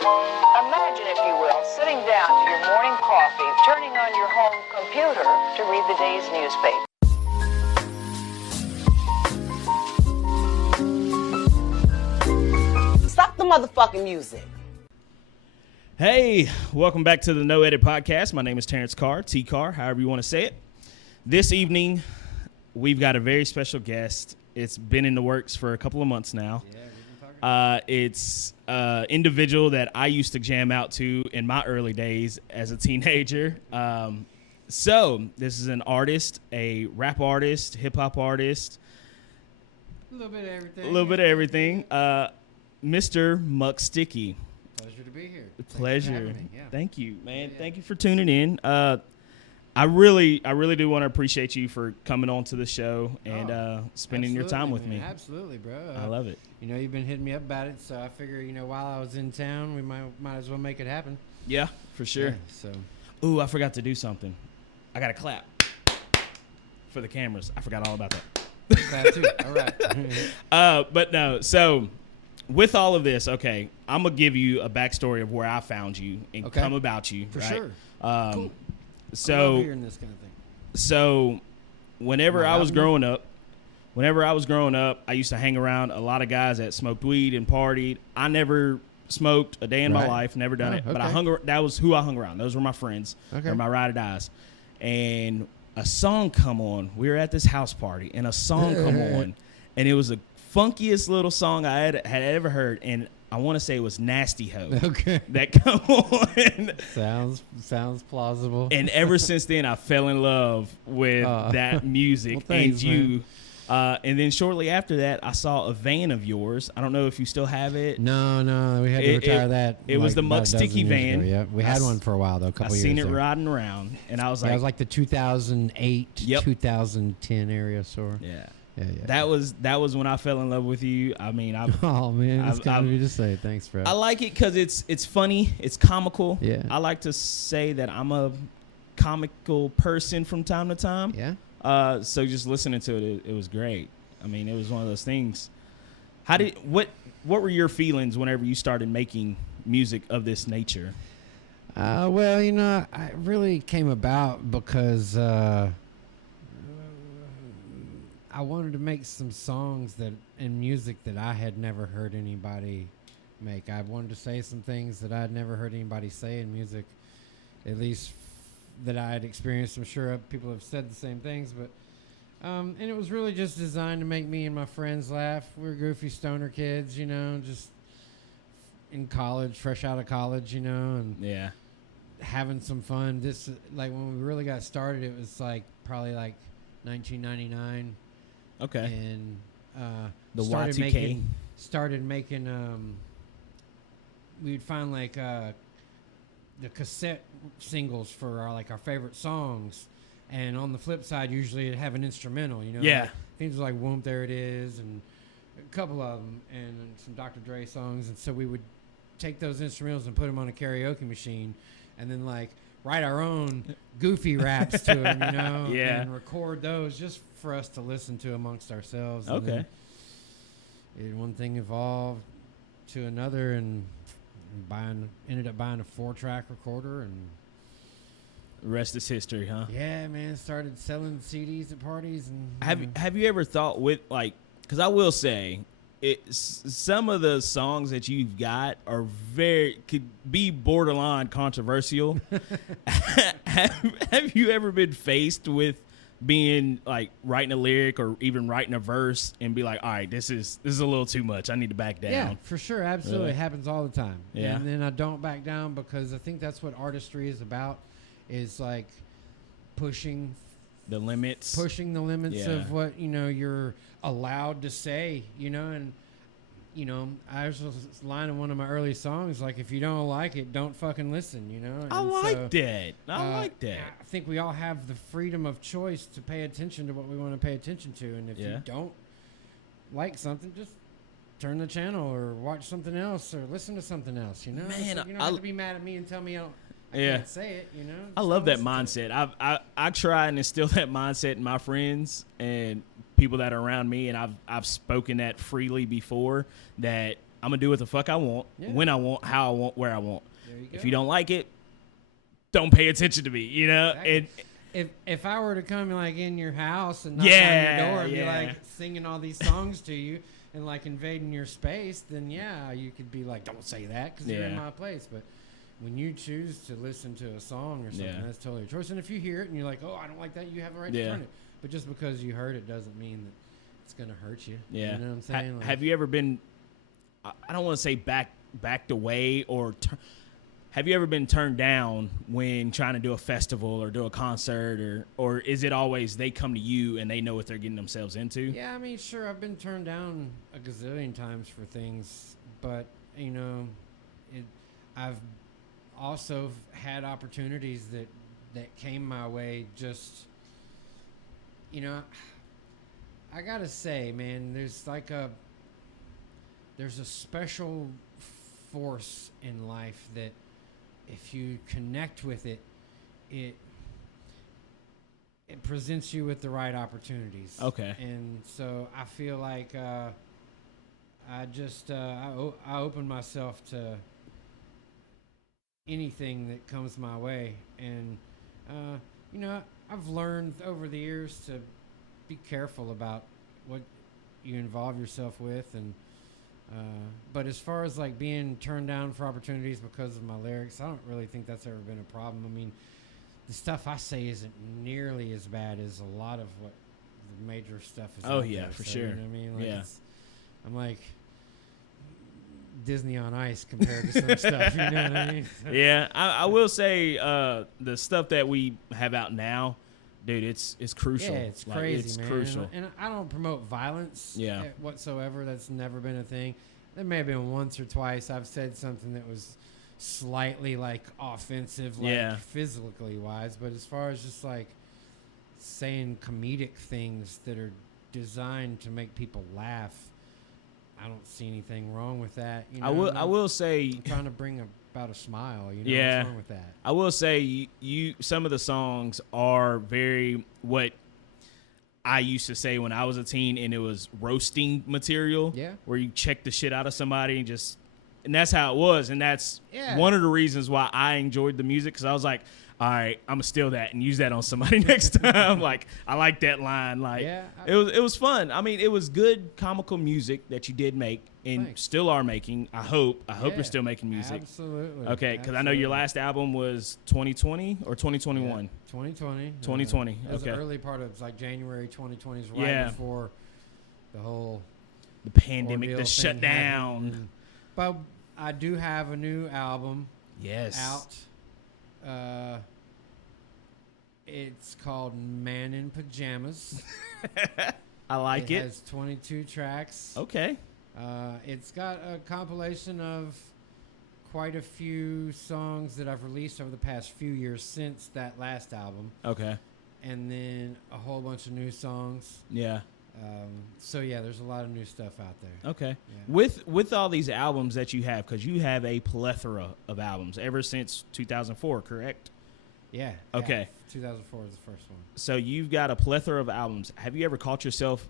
Imagine, if you will, sitting down to your morning coffee, turning on your home computer to read the day's newspaper. Stop the motherfucking music. Hey, welcome back to the No Edit Podcast. My name is Terrence Carr, T-Carr, however you want to say it. This evening, we've got a very special guest. It's been in the works for a couple of months now. Yeah, we've been talking about It's an individual that I used to jam out to in my early days as a teenager. So this is an artist, a rap artist, hip-hop artist. a little bit of everything. A little bit of everything. Mr. Muck Sticky. Pleasure to be here. Thanks for Pleasure. having me. Yeah. Thank you, man. Yeah. Thank you for tuning in. I really do want to appreciate you for coming on to the show and spending your time with man. me. Absolutely, bro. I love it. You know, you've been hitting me up about it, so I figure, while I was in town, we might as well make it happen. Yeah, for sure. Yeah, so Ooh, I forgot to do something. I got to clap for the cameras. I forgot all about that. that too. All right. But no, so with all of this, okay, I'm going to give you a backstory of where I found you and Okay. come about you. For right? sure. Cool. I love So, hearing this kind of thing. so whenever Am I I was loud growing up, I used to hang around a lot of guys that smoked weed and partied. I never smoked a day in my Right. life, never done Oh, it. But okay. that was who I hung around. Those were my friends. Okay. Or my ride or dies. And a song come on. We were at this house party, and a song come on, and it was the funkiest little song I had ever heard, and I want to say it was Nasty Ho. Okay. That come on. Sounds plausible. And ever since then, I fell in love with that music Well, thanks, and you. man. And then shortly after that, I saw a van of yours. I don't know if you still have it. No, we had to retire that. It was the about Muck a dozen Sticky years van. ago. Yeah, we had I one for a while though. A I couple years. seen it there. riding around, and I was Yeah, like, it was like the 2008, Yep. 2010 area, so. yeah. Yeah. That was when I fell in love with you. I mean, Oh man, it's I've- kind of I've- me to say. Thanks, bro. I like it because it's funny, it's comical. Yeah. I like to say that I'm a comical person from time to time. Yeah. So just listening to it was great. I mean, it was one of those things. What were your feelings whenever you started making music of this nature? Well, I really came about because I wanted to make some songs and music that I had never heard anybody make. I wanted to say some things that I'd never heard anybody say in music, at least that I had experienced. I'm sure people have said the same things, but and it was really just designed to make me and my friends laugh. We were goofy stoner kids, just in college, fresh out of college, and Yeah. having some fun. This, like, when we really got started, it was probably 1999. Okay. And The started Y2K. making we'd find the cassette singles for our favorite songs, and on the flip side usually it'd have an instrumental, Yeah. things like Whoomp There It Is and a couple of them, and some Dr. Dre songs. And so we would take those instrumentals and put them on a karaoke machine, and then write our own goofy raps to them, Yeah. and record those just for us to listen to amongst ourselves. And Okay. then one thing evolved to another, and ended up buying a 4-track recorder, and The rest is history, huh? yeah, man, started selling CDs at parties. And Have you ever thought because I will say some of the songs that you've got are could be borderline controversial. Have you ever been faced with being writing a lyric or even writing a verse and be like, all right, this is a little too much, I need to back down? Yeah, for sure, absolutely. Really? It happens all the time. Yeah. And then I don't back down, because I think that's what artistry is about, is pushing The limits. the limits Yeah. of what you're allowed to say, and I was just line in one of my early songs, if you don't like it, don't fucking listen, I And like so, that. I like that. I think we all have the freedom of choice to pay attention to what we want to pay attention to, and if Yeah. you don't like something, just turn the channel or watch something else or listen to something else. Man, you don't have to be mad at me and tell me I Yeah. can't say it. I Just love that don't listen to it. mindset. I try and instill that mindset in my friends and people that are around me, and I've spoken that freely before, that I I'm gonna do what the fuck I want, Yeah. when I want, how I want, where I want. There you If go. you don't like it, don't pay attention to me. You know, Exactly. If I were to come like in your house and knock Yeah, on your door and be yeah. like singing all these songs to you and like invading your space, then yeah, you could be like, don't say that because you're in Yeah. my place. But when you choose to listen to a song or something, Yeah. that's totally your choice. And if you hear it and you're like, oh, I don't like that, you have a right to Yeah. turn it. But just because you heard it doesn't mean that it's gonna hurt you. Yeah. You know what I'm saying? Like, Have you ever been? I don't want to say backed away or. Have you ever been turned down when trying to do a festival or do a concert, or is it always they come to you and they know what they're getting themselves into? Yeah, I mean, sure, I've been turned down a gazillion times for things, but you know, I've also had opportunities that came my way. Just, you know, I gotta say, man, there's a special force in life that if you connect with it, it presents you with the right opportunities. Okay. And so I feel like I just I open myself to anything that comes my way, and you know, I've learned over the years to be careful about what you involve yourself with, and but as far as like being turned down for opportunities because of my lyrics, I don't really think that's ever been a problem. I mean, the stuff I say isn't nearly as bad as a lot of what the major stuff is. Oh, out yeah, there, for so, sure. You know what I mean? Like Yeah. I'm like Disney on Ice compared to some stuff. You know what I mean? Yeah, I will say the stuff that we have out now, dude, it's crucial. Yeah, it's Like, crazy, it's man. crucial. And I don't promote violence Yeah. whatsoever. That's never been a thing. There may have been once or twice I've said something that was slightly like offensive, like Yeah. physically wise, but as far as just like saying comedic things that are designed to make people laugh, I don't see anything wrong with that. You know, I will say I'm trying to bring about a smile. You know, Yeah. what's wrong with that? I will say you some of the songs are very what I used to say when I was a teen, and it was roasting material. Yeah. Where you check the shit out of somebody and that's how it was, and that's Yeah. one of the reasons why I enjoyed the music, because I was like, all right, I'm gonna steal that and use that on somebody next time. Like, I like that line. Like, Yeah, it was fun. I mean, it was good comical music that you did make and Thanks. still are making. I hope Yeah, you're still making music. Absolutely. Okay, because I know your last album was 2020 or 2021. Yeah, 2020. 2020, It was okay. the early part of it. It's like January 2020 is right Yeah. before the whole The pandemic, ordeal the thing shutdown. happened. But I do have a new album Yes. out. It's called Man in Pajamas. I like It it. has 22 tracks. Okay. It's got a compilation of quite a few songs that I've released over the past few years since that last album, Okay. and then a whole bunch of new songs. Yeah. So yeah, there's a lot of new stuff out there. Okay. Yeah. With all these albums that you have, because you have a plethora of albums ever since 2004, correct? Yeah. Okay. 2004 is the first one. So you've got a plethora of albums. Have you ever caught yourself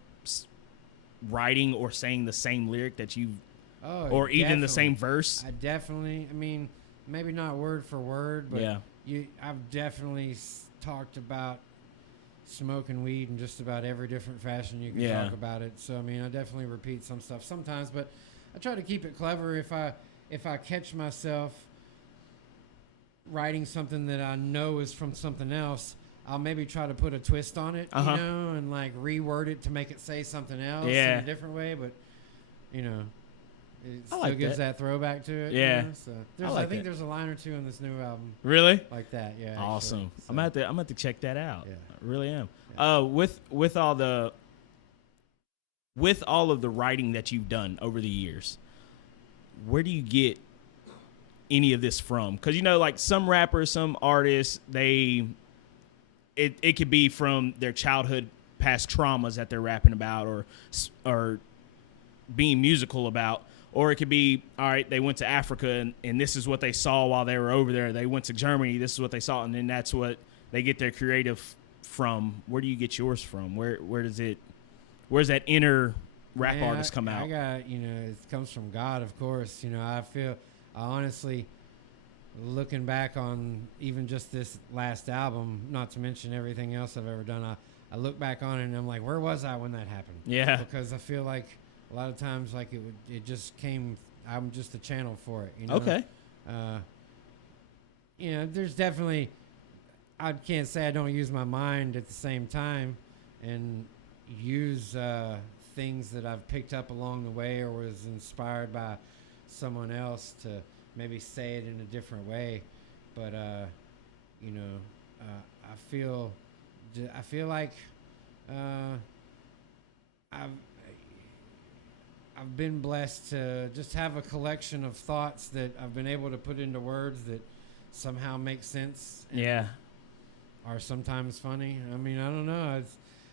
writing or saying the same lyric that you, Oh, or even the definitely. same verse? I mean, maybe not word for word, but Yeah. I've definitely talked about smoking weed in just about every different fashion you can Yeah. talk about it. So I mean, I definitely repeat some stuff sometimes, but I try to keep it clever. If I catch myself writing something that I know is from something else, I'll maybe try to put a twist on it, Uh-huh. you know, and like reword it to make it say something else Yeah. in a different way. But you know, it I still like gives that. that throwback to it. Yeah. You know? So I I like think that. there's a line or two in this new album Really? like that. Yeah. actually. Awesome. So, I'm gonna have to check that out. Yeah. I really am. Yeah. With all of the writing that you've done over the years, where do you get any of this from? Because you know, like some rappers, some artists, it could be from their childhood past traumas that they're rapping about, or being musical about. Or it could be, all right, they went to Africa and this is what they saw while they were over there. They went to Germany, this is what they saw, and then that's what they get their creative from. Where do you get yours from? Where's that inner rap Man, artists come out. I got, it comes from God, of course. I honestly, looking back on even just this last album, not to mention everything else I've ever done, I look back on it and I'm like, where was I when that happened? Yeah. Because I feel like a lot of times, like it just came. I'm just a channel for it. Okay. There's definitely. I can't say I don't use my mind at the same time, and use things that I've picked up along the way or was inspired by someone else to maybe say it in a different way. But I feel like I've been blessed to just have a collection of thoughts that I've been able to put into words that somehow make sense. Yeah. Are sometimes funny. I mean, I don't know.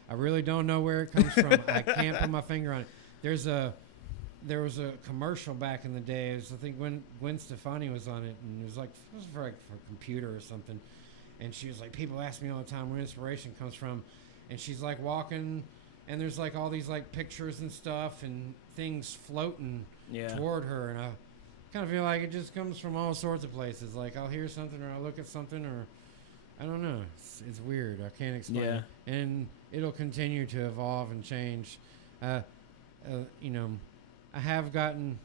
I really don't know where it comes from. I can't put my finger on it. There was a commercial back in the day. I think when Gwen Stefani was on it, and it was for a computer or something. And she was like, people ask me all the time where inspiration comes from, and she's like walking, and there's like all these like pictures and stuff and things floating toward her, and I kind of feel like it just comes from all sorts of places. Like I'll hear something or I'll look at something or I don't know. It's weird. I can't explain. Yeah. It. And it'll continue to evolve and change. I have gotten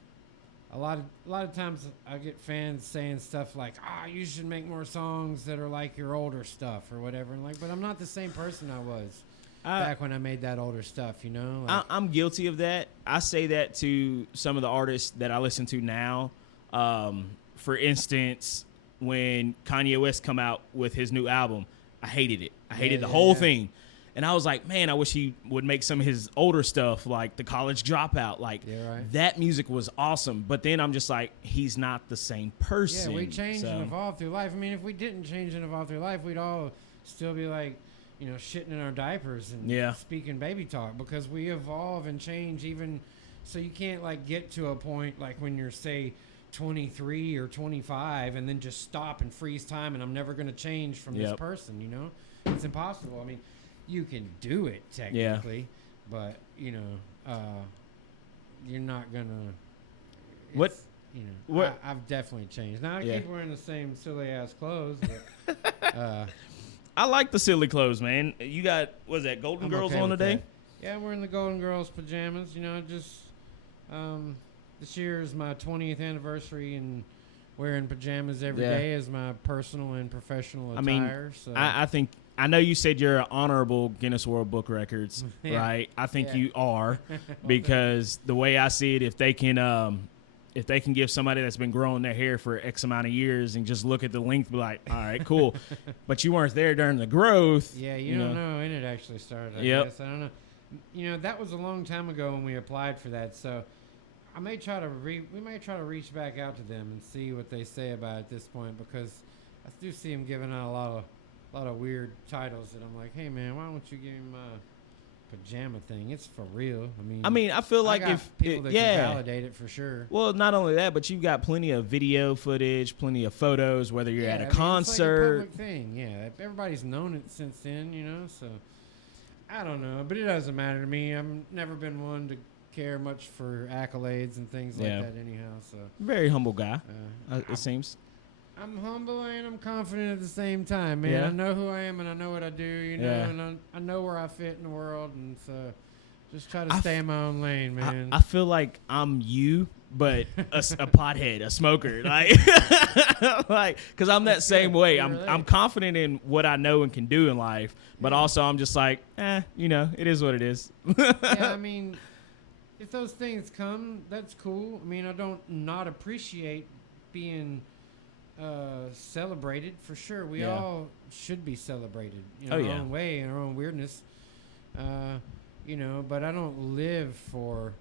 a lot of times I get fans saying stuff like, you should make more songs that are like your older stuff or whatever. And but I'm not the same person I was back when I made that older stuff, I'm guilty of that. I say that to some of the artists that I listen to now. For instance, when Kanye West come out with his new album, I hated it. I hated the whole thing. And I was like, man, I wish he would make some of his older stuff, like The College Dropout. That music was awesome. But then I'm just like, he's not the same person. Yeah, we changed and evolved through life. I mean, if we didn't change and evolve through life, we'd all still be like, shitting in our diapers and speaking baby talk, because we evolve and change even. So you can't get to a point like when you're, say, 23 or 25 and then just stop and freeze time and I'm never going to change from this person, it's impossible. I mean, you can do it technically, but you're not gonna. What? I've definitely changed. Now I keep wearing the same silly ass clothes. But, I like the silly clothes, man. You got Golden Girls on today? That. Yeah, I'm wearing the Golden Girls pajamas. This year is my 20th anniversary, and wearing pajamas every day is my personal and professional attire. I know you said you're an honorable Guinness World Book Records, right? I think you are, because the way I see it, if they can give somebody that's been growing their hair for X amount of years and just look at the length, be like, all right, cool. But you weren't there during the growth. Yeah, you don't know when it actually started, I guess. I don't know. That was a long time ago when we applied for that, so we may try to reach back out to them and see what they say about it at this point, because I do see them giving out a lot of weird titles that I'm like, hey man, why don't you give me my pajama thing? It's for real. I mean, I feel like if people that can validate it for sure. Well, not only that, but you've got plenty of video footage, plenty of photos, whether you're at a concert. It's like a public thing. Yeah, everybody's known it since then, So I don't know, but it doesn't matter to me. I've never been one to care much for accolades and things like that anyhow. So very humble guy, it seems. I'm humble and I'm confident at the same time, man. I know who I am and I know what I do, and I know where I fit in the world, and so just try to stay in my own lane, man. I feel like I'm you, but a pothead, a smoker, because I'm that same way. I'm confident in what I know and can do in life, but also I'm just like, it is what it is. Yeah, I mean, if those things come, that's cool. I mean, I don't not appreciate being celebrated, for sure. We all should be celebrated in our own way, in our own weirdness. But I don't live for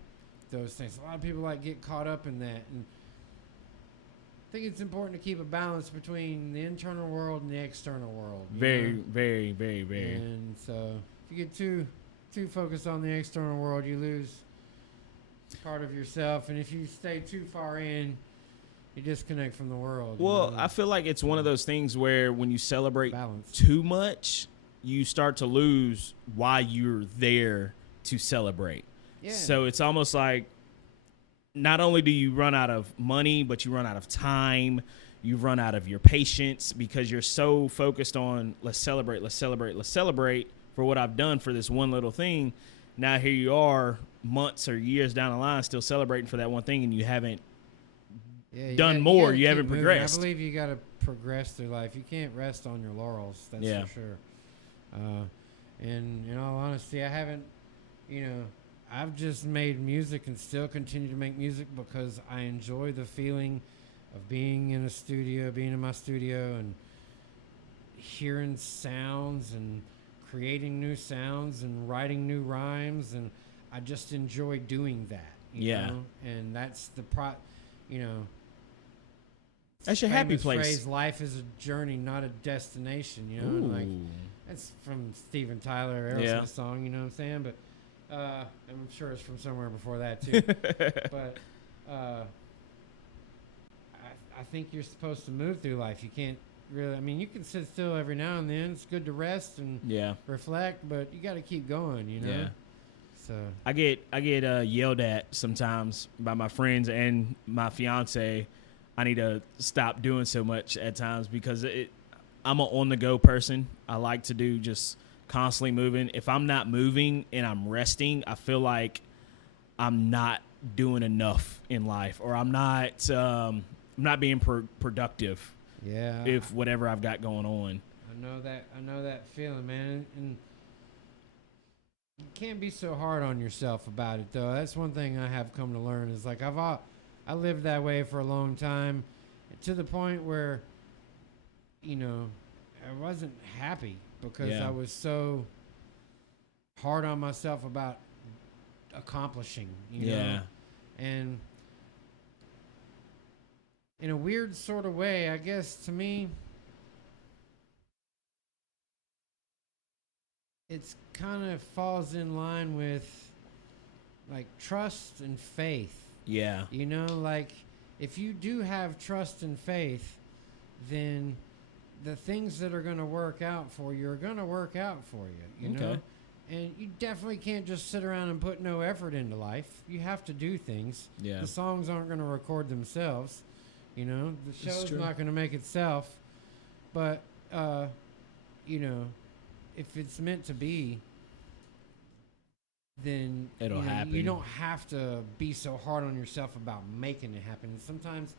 those things. A lot of people get caught up in that, and I think it's important to keep a balance between the internal world and the external world. Very, very, very, very. And so if you get too focused on the external world, you lose part of yourself, and if you stay too far in, you disconnect from the world. Well, I feel like it's one of those things where when you celebrate balance too much, you start to lose why you're there to celebrate. Yeah. So it's almost like not only do you run out of money, but you run out of time. You run out of your patience because you're so focused on let's celebrate for what I've done for this one little thing. Now here you are months or years down the line still celebrating for that one thing, and you haven't done more. You haven't progressed. I believe you got to progress through life. You can't rest on your laurels. That's for sure. And in all honesty, I haven't, I've just made music and still continue to make music because I enjoy the feeling of being in my studio and hearing sounds and creating new sounds and writing new rhymes. And I just enjoy doing that. You know? And that's that's your happy famous place. Phrase, life is a journey, not a destination. And like that's from Steven Tyler, Aerosmith song. You know what I'm saying? But I'm sure it's from somewhere before that too. But I think you're supposed to move through life. You can't really. I mean, you can sit still every now and then. It's good to rest and reflect, but you got to keep going. Yeah. So I get yelled at sometimes by my friends and my fiance. I need to stop doing so much at times because I'm an on-the-go person. I like to do just constantly moving. If I'm not moving and I'm resting, I feel like I'm not doing enough in life, or I'm not being productive. Yeah. If whatever I've got going on. I know that feeling, man. And you can't be so hard on yourself about it, though. That's one thing I have come to learn is like I lived that way for a long time, to the point where, I wasn't happy because I was so hard on myself about accomplishing, you know? And in a weird sort of way, I guess, to me, it's kind of falls in line with like trust and faith. Yeah. Like if you do have trust and faith, then the things that are going to work out for you are going to work out for you, you know? And you definitely can't just sit around and put no effort into life. You have to do things. Yeah. The songs aren't going to record themselves. The show's not going to make itself. But, if it's meant to be, then it'll happen. You don't have to be so hard on yourself about making it happen. Sometimes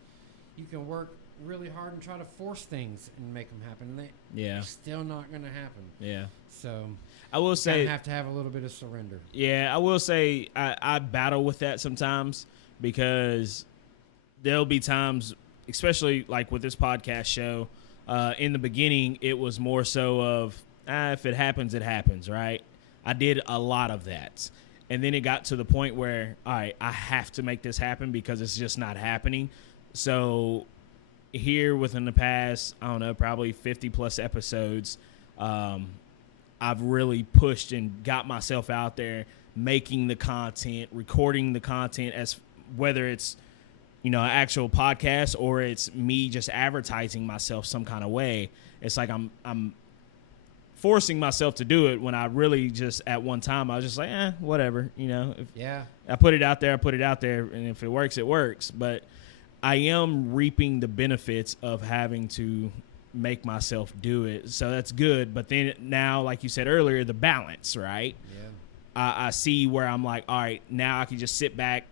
you can work really hard and try to force things and make them happen. They're still not going to happen. Yeah. So I will say you have to have a little bit of surrender. Yeah, I will say I battle with that sometimes because there'll be times, especially like with this podcast show, in the beginning, it was more so of, if it happens, it happens, right? I did a lot of that. And then it got to the point where, all right, I have to make this happen because it's just not happening. So here within the past, I don't know, probably 50 plus episodes, I've really pushed and got myself out there, making the content, recording the content, as whether it's, an actual podcast or it's me just advertising myself some kind of way. It's like I'm forcing myself to do it when I really just at one time I was just like, whatever, I put it out there, and if it works, it works. But I am reaping the benefits of having to make myself do it, so that's good. But then now, like you said earlier, the balance, right? I see where I'm like, all right, now I can just sit back,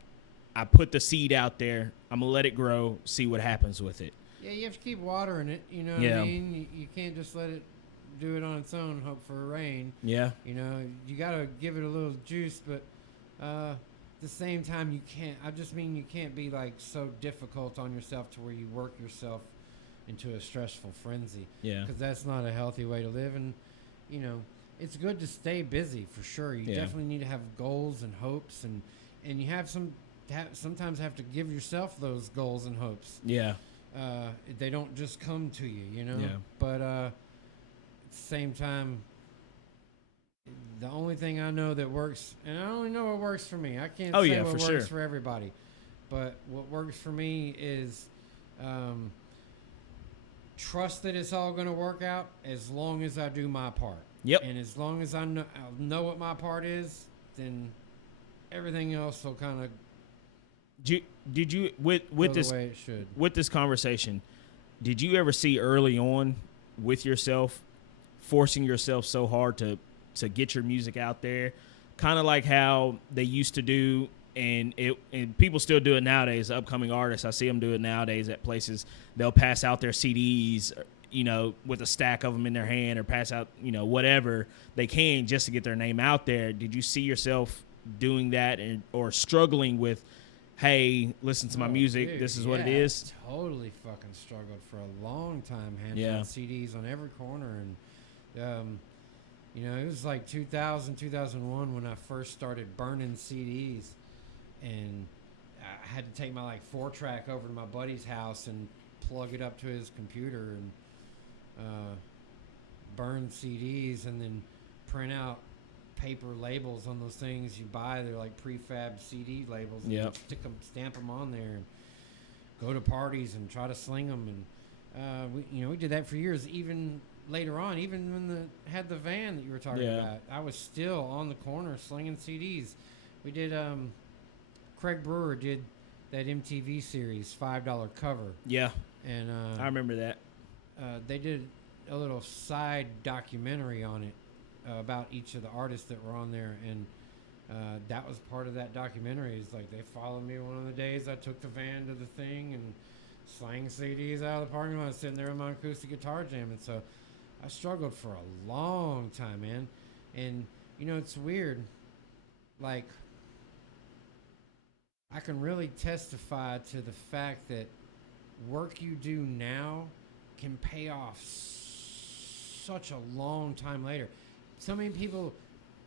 I put the seed out there, I'm gonna let it grow, see what happens with it. Yeah, you have to keep watering it, what I mean? You can't just let it do it on its own and hope for rain. Yeah. You got to give it a little juice, but at the same time, you can't be like so difficult on yourself to where you work yourself into a stressful frenzy. Yeah. Because that's not a healthy way to live. And, it's good to stay busy for sure. You definitely need to have goals and hopes, and you have sometimes have to give yourself those goals and hopes. Yeah. They don't just come to you, Yeah. But, at the same time, the only thing I know that works, and I only know what works for me. I can't say what works for everybody. But what works for me is trust that it's all going to work out as long as I do my part. Yep. And as long as I know what my part is, then everything else will kind of Did you with go this the way it should. with this conversation? Did you ever see early on with yourself forcing yourself so hard to get your music out there, kind of like how they used to do, and people still do it nowadays. Upcoming artists, I see them do it nowadays at places. They'll pass out their CDs, with a stack of them in their hand, or pass out, whatever they can just to get their name out there. Did you see yourself doing that, or struggling with, hey, listen to my music, Dude, this is what it is? I totally fucking struggled for a long time handing Yeah. out CDs on every corner, and it was like 2000, 2001 when I first started burning CDs, and I had to take my 4-track over to my buddy's house and plug it up to his computer and burn CDs, and then print out paper labels on those things you buy. They're like prefab CD labels. And Yep. you stamp them on there, and go to parties and try to sling them. And we did that for years. Even later on, even when had the van that you were talking Yeah. about, I was still on the corner slinging CDs. We did. Craig Brewer did that MTV series $5 cover, Yeah, and I remember that. they did a little side documentary on it about each of the artists that were on there, and that was part of that documentary. It's like they followed me one of the days I took the van to the thing and slang CDs out of the parking lot, sitting there with my acoustic guitar jamming. So I struggled for a long time, man. And it's weird, like, I can really testify to the fact that work you do now can pay off such a long time later. So many people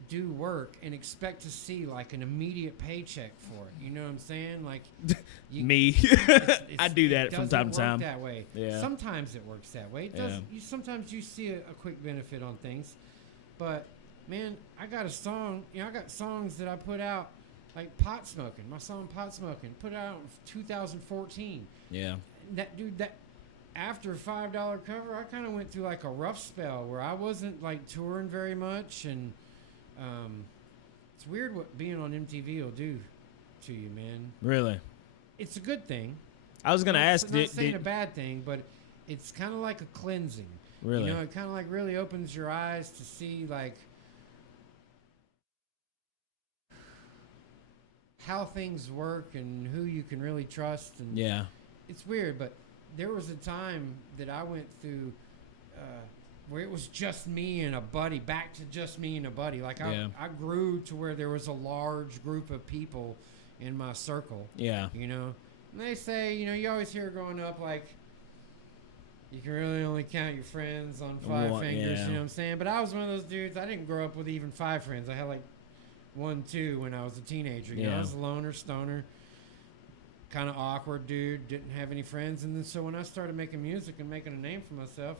do work and expect to see an immediate paycheck for it. You know what I'm saying? Like Me, I do that from time to time. That way. Yeah. Sometimes it works that way. It does. Sometimes you see a quick benefit on things, but man, I got a song. I got songs that I put out, like Pot Smoking. My song Pot Smoking, put out in 2014. Yeah. That after $5 cover, I kind of went through a rough spell where I wasn't touring very much, and it's weird what being on MTV will do to you, man. Really? It's a good thing. I was gonna ask. Not saying a bad thing, but it's kind of like a cleansing. Really? It kind of really opens your eyes to see how things work and who you can really trust. And Yeah. it's weird, but there was a time that I went through where it was just me and a buddy, back to just me and a buddy. I grew to where there was a large group of people in my circle. Yeah. And they say, you always hear growing up, you can really only count your friends on 5 fingers, yeah. you know what I'm saying? But I was one of those dudes, I didn't grow up with even 5 friends. I had 1, 2 when I was a teenager. I was a loner, stoner, kind of awkward dude, didn't have any friends. And then so when I started making music and making a name for myself,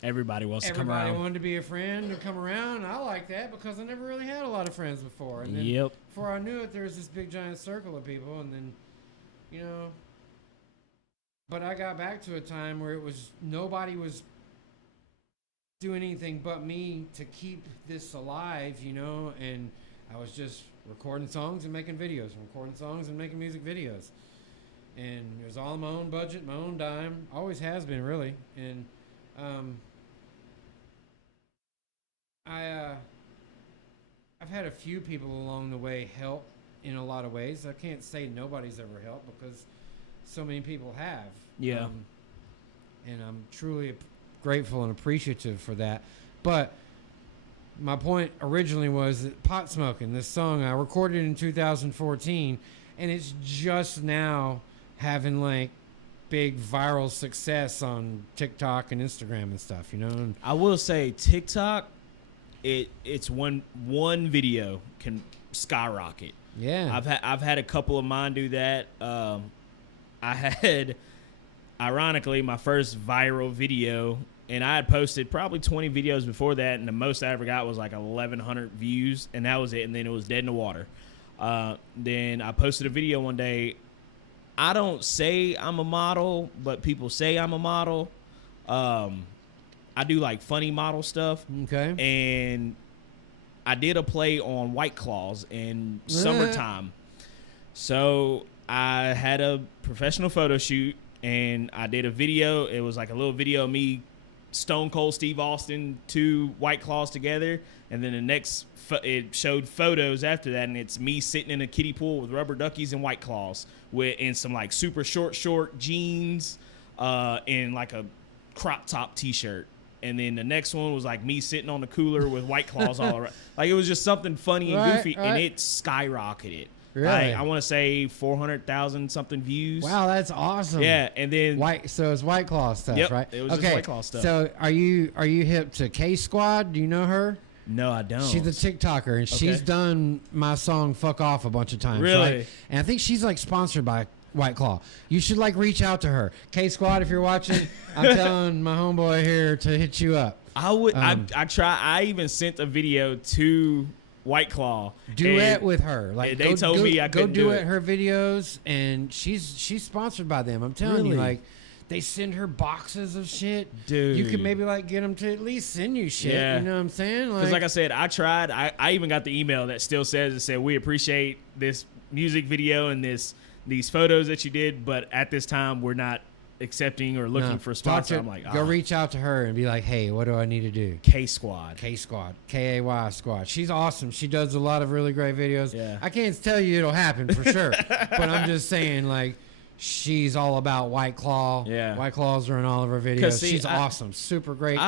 everybody wants to come everybody around. wanted to be a friend and come around. And I like that because I never really had a lot of friends before. And then before I knew it, there was this big giant circle of people. And then, but I got back to a time where nobody was doing anything but me to keep this alive, and I was just recording songs and making videos, recording songs and making music videos. And it was all my own budget, my own dime. Always has been, really. And I've had a few people along the way help in a lot of ways. I can't say nobody's ever helped because so many people have. Yeah. And I'm truly grateful and appreciative for that. But my point originally was that Pot Smoking, this song I recorded in 2014, and it's just now having big viral success on TikTok and Instagram and stuff, And I will say TikTok, it's one video can skyrocket. yeah, I've had a couple of mine do that. I had, ironically, my first viral video, and I had posted probably 20 videos before that, and the most I ever got was 1,100 views, and that was it. And then it was dead in the water. Then I posted a video one day. I don't say I'm a model, but people say I'm a model. I do funny model stuff. okay, And I did a play on White Claws in summertime. So I had a professional photo shoot, and I did a video. It was like a little video of me, Stone Cold Steve Austin, 2 White Claws together. And then the next, it showed photos after that, and it's me sitting in a kiddie pool with rubber duckies and White Claws in some like super short jeans and like a crop top T-shirt. And then the next one was like me sitting on the cooler with White Claws all around. Like, it was just something funny and goofy, and it skyrocketed. Really? Like, I want to say 400,000 something views. Wow, that's awesome. Yeah, and then So it's White Claw stuff, Yep, right? it was just White Claw stuff. So are you hip to K Squad? Do you know her? No, I don't. She's a TikToker, and she's done my song "Fuck Off" a bunch of times. Really? Right? And I think she's like sponsored by White Claw. You should like reach out to her. K Squad, if you're watching, I'm telling my homeboy here to hit you up. I would. I try. I even sent a video to White Claw. Duet with her. Like they told me I couldn't do it. Her videos, and she's sponsored by them. I'm telling you, like. They send her boxes of shit. Dude. You could maybe like get them to at least send you shit. Yeah. You know what I'm saying? Because like I said, I tried. I even got the email that still said, we appreciate this music video and these photos that you did, but at this time we're not accepting or looking for a sponsor. I'm like, go reach out to her and be like, hey, what do I need to do? K Squad. K Squad. K-A-Y Squad. She's awesome. She does a lot of really great videos. Yeah. I can't tell you it'll happen for sure. But I'm just saying, like, she's all about White Claw. Yeah. White Claws are in all of her videos. See, she's awesome. Super great.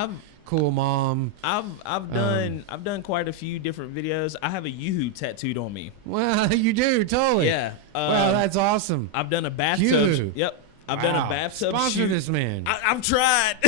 Cool mom. I've done quite a few different videos. I have a Yoo-hoo tattooed on me. Well, you do, totally. Yeah. Wow, that's awesome. I've done a bathtub. Yoo-hoo. Yep. I've done a bathtub Sponsor shoot. this man. I've tried.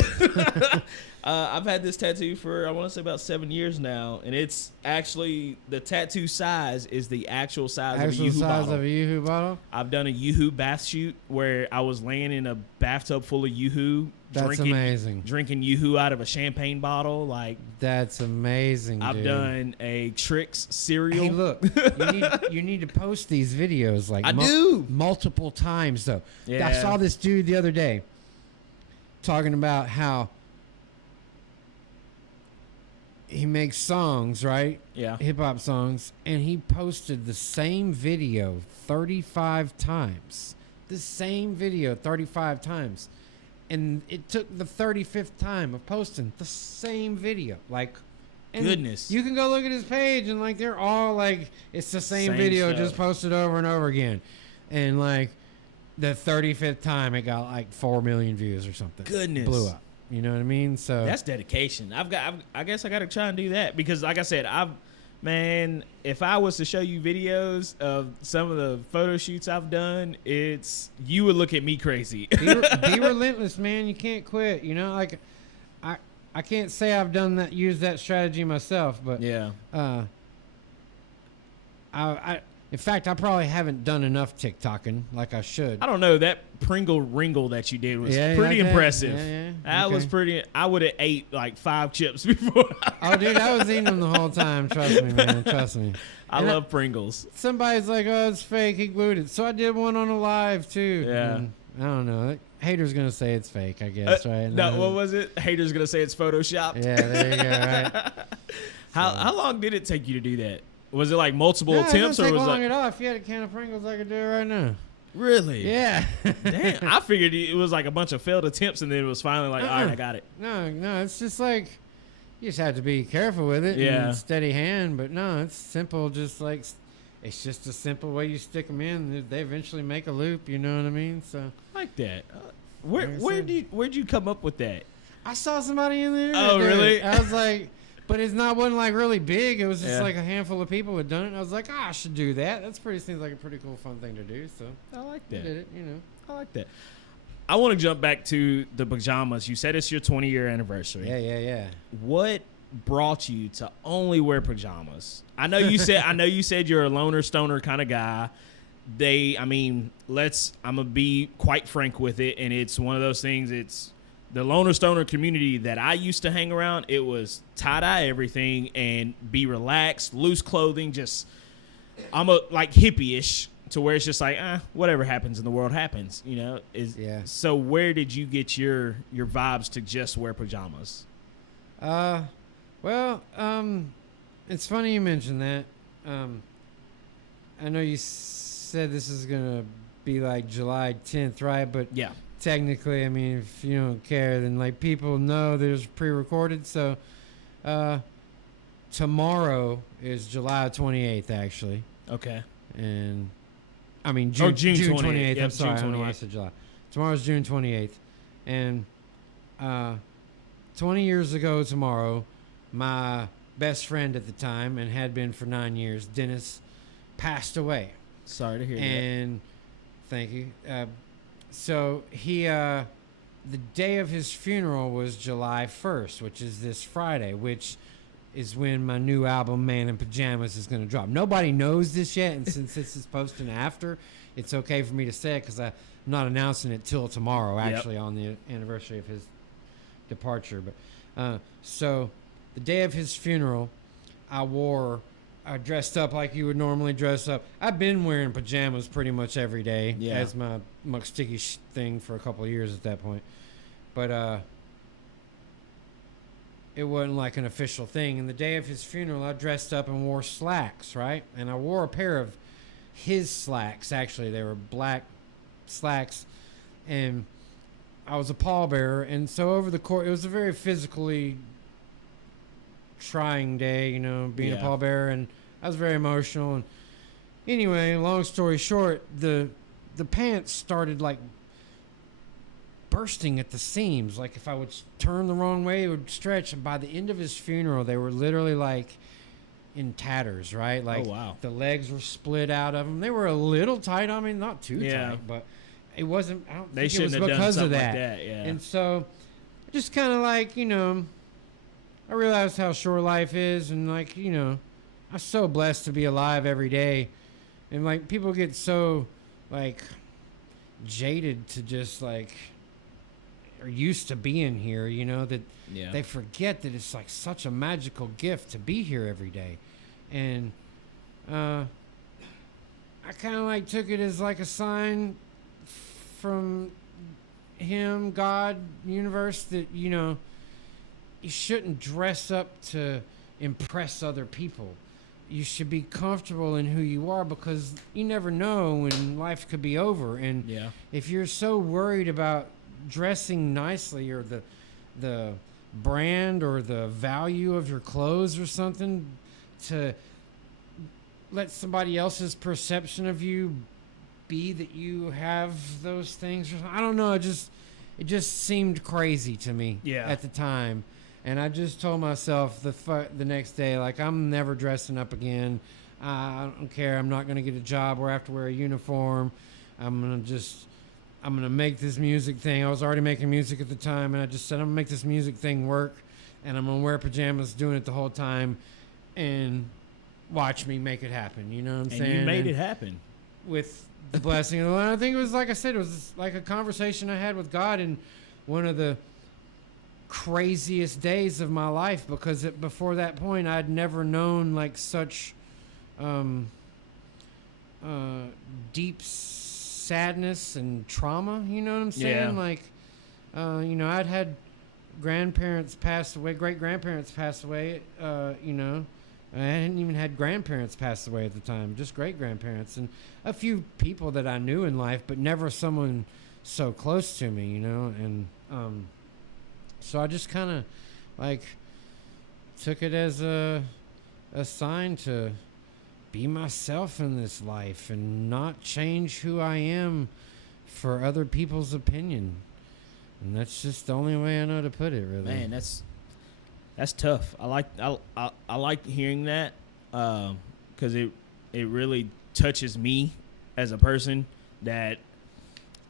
I've had this tattoo for, I want to say, about 7 years now, and it's actually, the tattoo size is the actual size of a Yoo-hoo bottle. Of a Yoo-hoo bottle? I've done a Yoo-hoo bath shoot where I was laying in a bathtub full of Yoo-hoo. That's amazing. Drinking Yoo-hoo out of a champagne bottle. Like, that's amazing, I've dude. done a Trix cereal. Hey, look, you need to post these videos like I do multiple times though. Yeah. I saw this dude the other day talking about how he makes songs, right? Yeah. Hip hop songs, and he posted the same video 35 times. The same video 35 times. And it took the 35th time of posting the same video. Like, and goodness. you can go look at his page, and like they're all like, it's the same video stuff. just posted over and over again. And like the 35th time, it got like 4 million views or something. Goodness. Blew up. You know what I mean? So that's dedication. I guess I got to try and do that, because like I said, man, if I was to show you videos of some of the photo shoots I've done, you would look at me crazy. be relentless, man. You can't quit. You know, like I can't say I've used that strategy myself, but yeah. In fact, I probably haven't done enough TikToking like I should. I don't know, that Pringle Ringle that you did was Yeah, pretty like that? impressive. Yeah. That Okay. was pretty. I would have ate like 5 chips before. Oh, dude, I was eating them the whole time. Trust me, man. Trust me. I And love Pringles. Somebody's like, "Oh, it's fake. He glued it." So I did one on a live too. Yeah. And I don't know. Haters gonna say it's fake, I guess, right? No, what was it? Haters gonna say it's photoshopped. Yeah, there you go. Right. How long did it take you to do that? Was it like multiple No, attempts, it or doesn't was take long it at all. If you had a can of Pringles, I could do it right now. really? Yeah. Damn, I figured it was like a bunch of failed attempts, and then it was finally like, all right, I got it. No, it's just like you just have to be careful with it. Yeah. And steady hand, but no, it's simple. Just like it's just a simple way you stick them in. They eventually make a loop. You know what I mean? So Like that. Where'd you come up with that? I saw somebody in there. Oh, really? I was like, but wasn't like really big. It was just Yeah. like a handful of people had done it. And I was like, I should do that. Seems like a pretty cool, fun thing to do. So I like I that. did it. You know. I like that. I want to jump back to the pajamas. You said it's your 20-year anniversary. Yeah. What brought you to only wear pajamas? I know you said you're a loner stoner kind of guy. I'm gonna be quite frank with it, and it's one of those things. It's the loner stoner community that I used to hang around. It was tie-dye everything and be relaxed, loose clothing. Just I'm a like hippie-ish to where it's just like whatever happens in the world happens. You know. Yeah. So where did you get your vibes to just wear pajamas? It's funny you mentioned that. I know you said this is gonna be like July 10th, right? But Yeah. technically, I mean, if you don't care, then like people know there's pre-recorded. So tomorrow is July 28th, actually, Okay. and I mean June 28th. Yep, I'm sorry, June I don't know why I 28th. said July. Tomorrow's June 28th, and 20 years ago tomorrow, my best friend at the time and had been for 9 years, Dennis, passed away. Sorry to hear that. And thank you. So he, the day of his funeral was July 1st, which is this Friday, which is when my new album, Man in Pajamas, is going to drop. Nobody knows this yet, and since this is posting after, it's okay for me to say it because I'm not announcing it till tomorrow, actually, on the anniversary of his departure. But so the day of his funeral, I dressed up like you would normally dress up. I've been wearing pajamas pretty much every day as my Muck Sticky thing for a couple of years at that point. But it wasn't like an official thing. And the day of his funeral, I dressed up and wore slacks, right? And I wore a pair of his slacks, actually. They were black slacks. And I was a pallbearer. And so over the course, it was a very physically trying day, you know, being a pallbearer, and I was very emotional. And anyway, long story short, the pants started like bursting at the seams. Like if I would turn the wrong way, it would stretch. And by the end of his funeral, they were literally like in tatters, right? Like the legs were split out of them. They were a little tight. I mean, not too tight, but it wasn't. I don't think it was because of that. And so, just kind of like, you know, I realized how short life is, and like, you know, I'm so blessed to be alive every day. And like people get so like jaded to just like are used to being here, you know, that they forget that it's like such a magical gift to be here every day. And I kind of like took it as like a sign from him, God, universe, that, you know, you shouldn't dress up to impress other people. You should be comfortable in who you are, because you never know when life could be over. And if you're so worried about dressing nicely, or the brand or the value of your clothes or something, to let somebody else's perception of you be that you have those things, or I don't know, it just seemed crazy to me at the time. And I just told myself the next day, like, I'm never dressing up again. I don't care. I'm not going to get a job where I have to wear a uniform. I'm going to make this music thing. I was already making music at the time, and I just said, I'm going to make this music thing work, and I'm going to wear pajamas doing it the whole time, and watch me make it happen. You know what I'm saying? And you made it happen. With the blessing of the Lord. I think it was, like I said, it was like a conversation I had with God in one of the craziest days of my life, because before that point I'd never known like such deep sadness and trauma, you know what I'm saying? Like you know, I'd had grandparents pass away, great grandparents pass away, you know, I hadn't even had grandparents pass away at the time, just great grandparents, and a few people that I knew in life, but never someone so close to me, you know. And so I just kind of like took it as a sign to be myself in this life and not change who I am for other people's opinion. And that's just the only way I know to put it, really. Man, that's tough. I like hearing that, because it really touches me as a person, that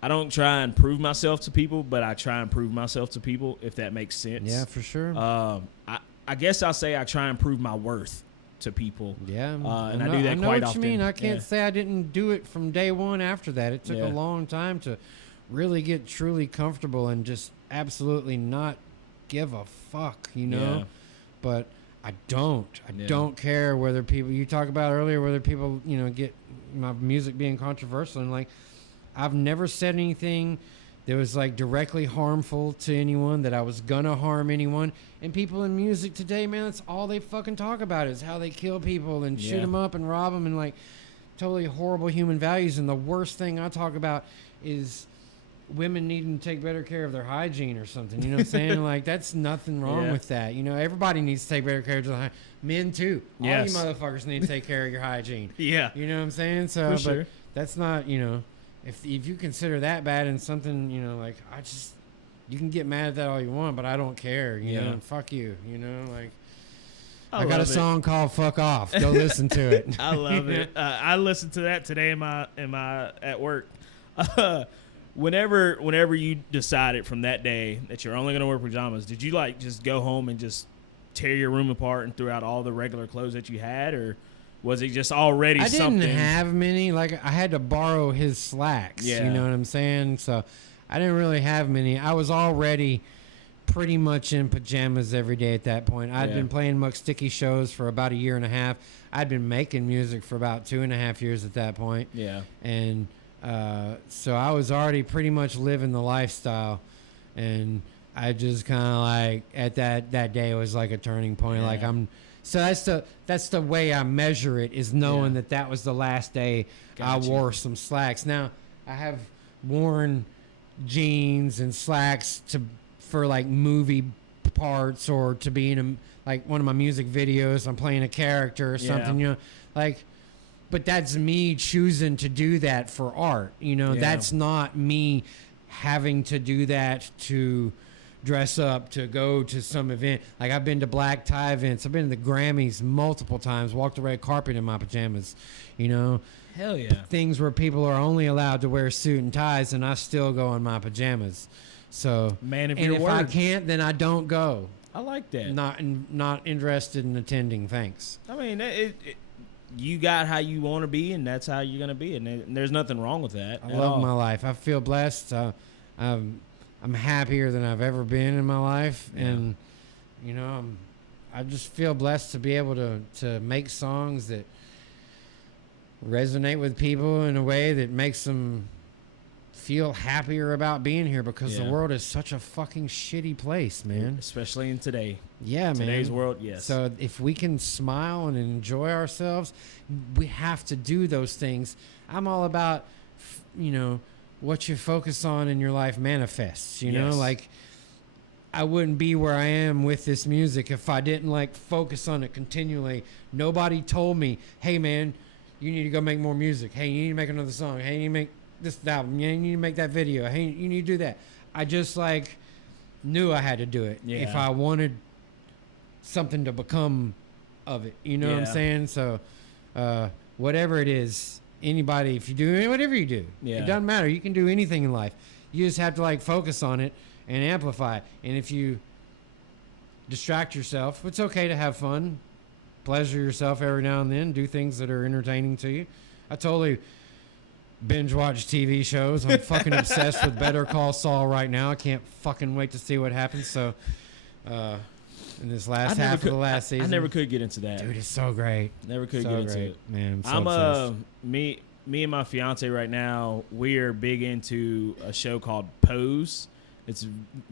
I don't try and prove myself to people, but I try and prove myself to people, if that makes sense. Yeah, for sure. I guess I'll say I try and prove my worth to people. Yeah. And I do that quite often. I know what you mean. I can't say I didn't do it from day one after that. It took a long time to really get truly comfortable and just absolutely not give a fuck, you know? Yeah. But I don't care whether people, you talk about earlier, whether people, you know, get my music being controversial, and like, I've never said anything that was like directly harmful to anyone, that I was gonna harm anyone. And people in music today, man, that's all they fucking talk about is how they kill people and shoot them up and rob them and like totally horrible human values. And the worst thing I talk about is women needing to take better care of their hygiene or something. You know what I'm saying? Like, that's nothing wrong with that. You know, everybody needs to take better care of their hygiene. Men too. All you motherfuckers need to take care of your hygiene. Yeah. You know what I'm saying? So, For sure. but that's not, you know, if you consider that bad and something, you know, like, you can get mad at that all you want, but I don't care, you know, and fuck you, you know, like, I got a song called "Fuck Off." Go listen to it. I love it. I listened to that today in my at work. Whenever you decided from that day that you're only gonna wear pajamas, did you like just go home and just tear your room apart and throw out all the regular clothes that you had, or was it just already something? I didn't have many. Like, I had to borrow his slacks. Yeah. You know what I'm saying? So I didn't really have many. I was already pretty much in pajamas every day at that point. I'd been playing Muck Sticky shows for about a year and a half. I'd been making music for about 2.5 years at that point. Yeah. And so I was already pretty much living the lifestyle. And I just kind of like, at that day was like a turning point. Yeah. Like, so that's the way I measure it, is knowing that was the last day I wore some slacks. Now, I have worn jeans and slacks for like movie parts, or to be in like one of my music videos. I'm playing a character or something, you know, like, but that's me choosing to do that for art. You know, that's not me having to do that to dress up to go to some event. Like, I've been to black tie events. I've been to the Grammys multiple times, walked the red carpet in my pajamas, you know. Hell yeah. Things where people are only allowed to wear suit and ties, and I still go in my pajamas. So, man of and your if word. I can't, then I don't go. I like that. Not interested in attending. Thanks. I mean, you got how you want to be, and that's how you're gonna be, and there's nothing wrong with that. I love my life. I feel blessed. I'm happier than I've ever been in my life, and you know, I just feel blessed to be able to make songs that resonate with people in a way that makes them feel happier about being here, because the world is such a fucking shitty place, man. Especially in today. Yeah, man. Today's world, yes. So if we can smile and enjoy ourselves, we have to do those things. I'm all about, you know, what you focus on in your life manifests, you know, like, I wouldn't be where I am with this music if I didn't like focus on it continually. Nobody told me, hey man, you need to go make more music. Hey, you need to make another song. Hey, you need to make this album. You need to make that video. Hey, you need to do that. I just like knew I had to do it if I wanted something to become of it. You know what I'm saying? So whatever it is, anybody, if you do whatever you do, it doesn't matter. You can do anything in life. You just have to like focus on it and amplify it. And if you distract yourself, it's okay to have fun, pleasure yourself every now and then, do things that are entertaining to you. I totally binge watch TV shows. I'm fucking obsessed with Better Call Saul right now. I can't fucking wait to see what happens. So in this last half of the last season, I never could get into that. Dude, it's so great. Never could get into it. Man, I'm so obsessed. Me and my fiance right now, we're big into a show called Pose. It's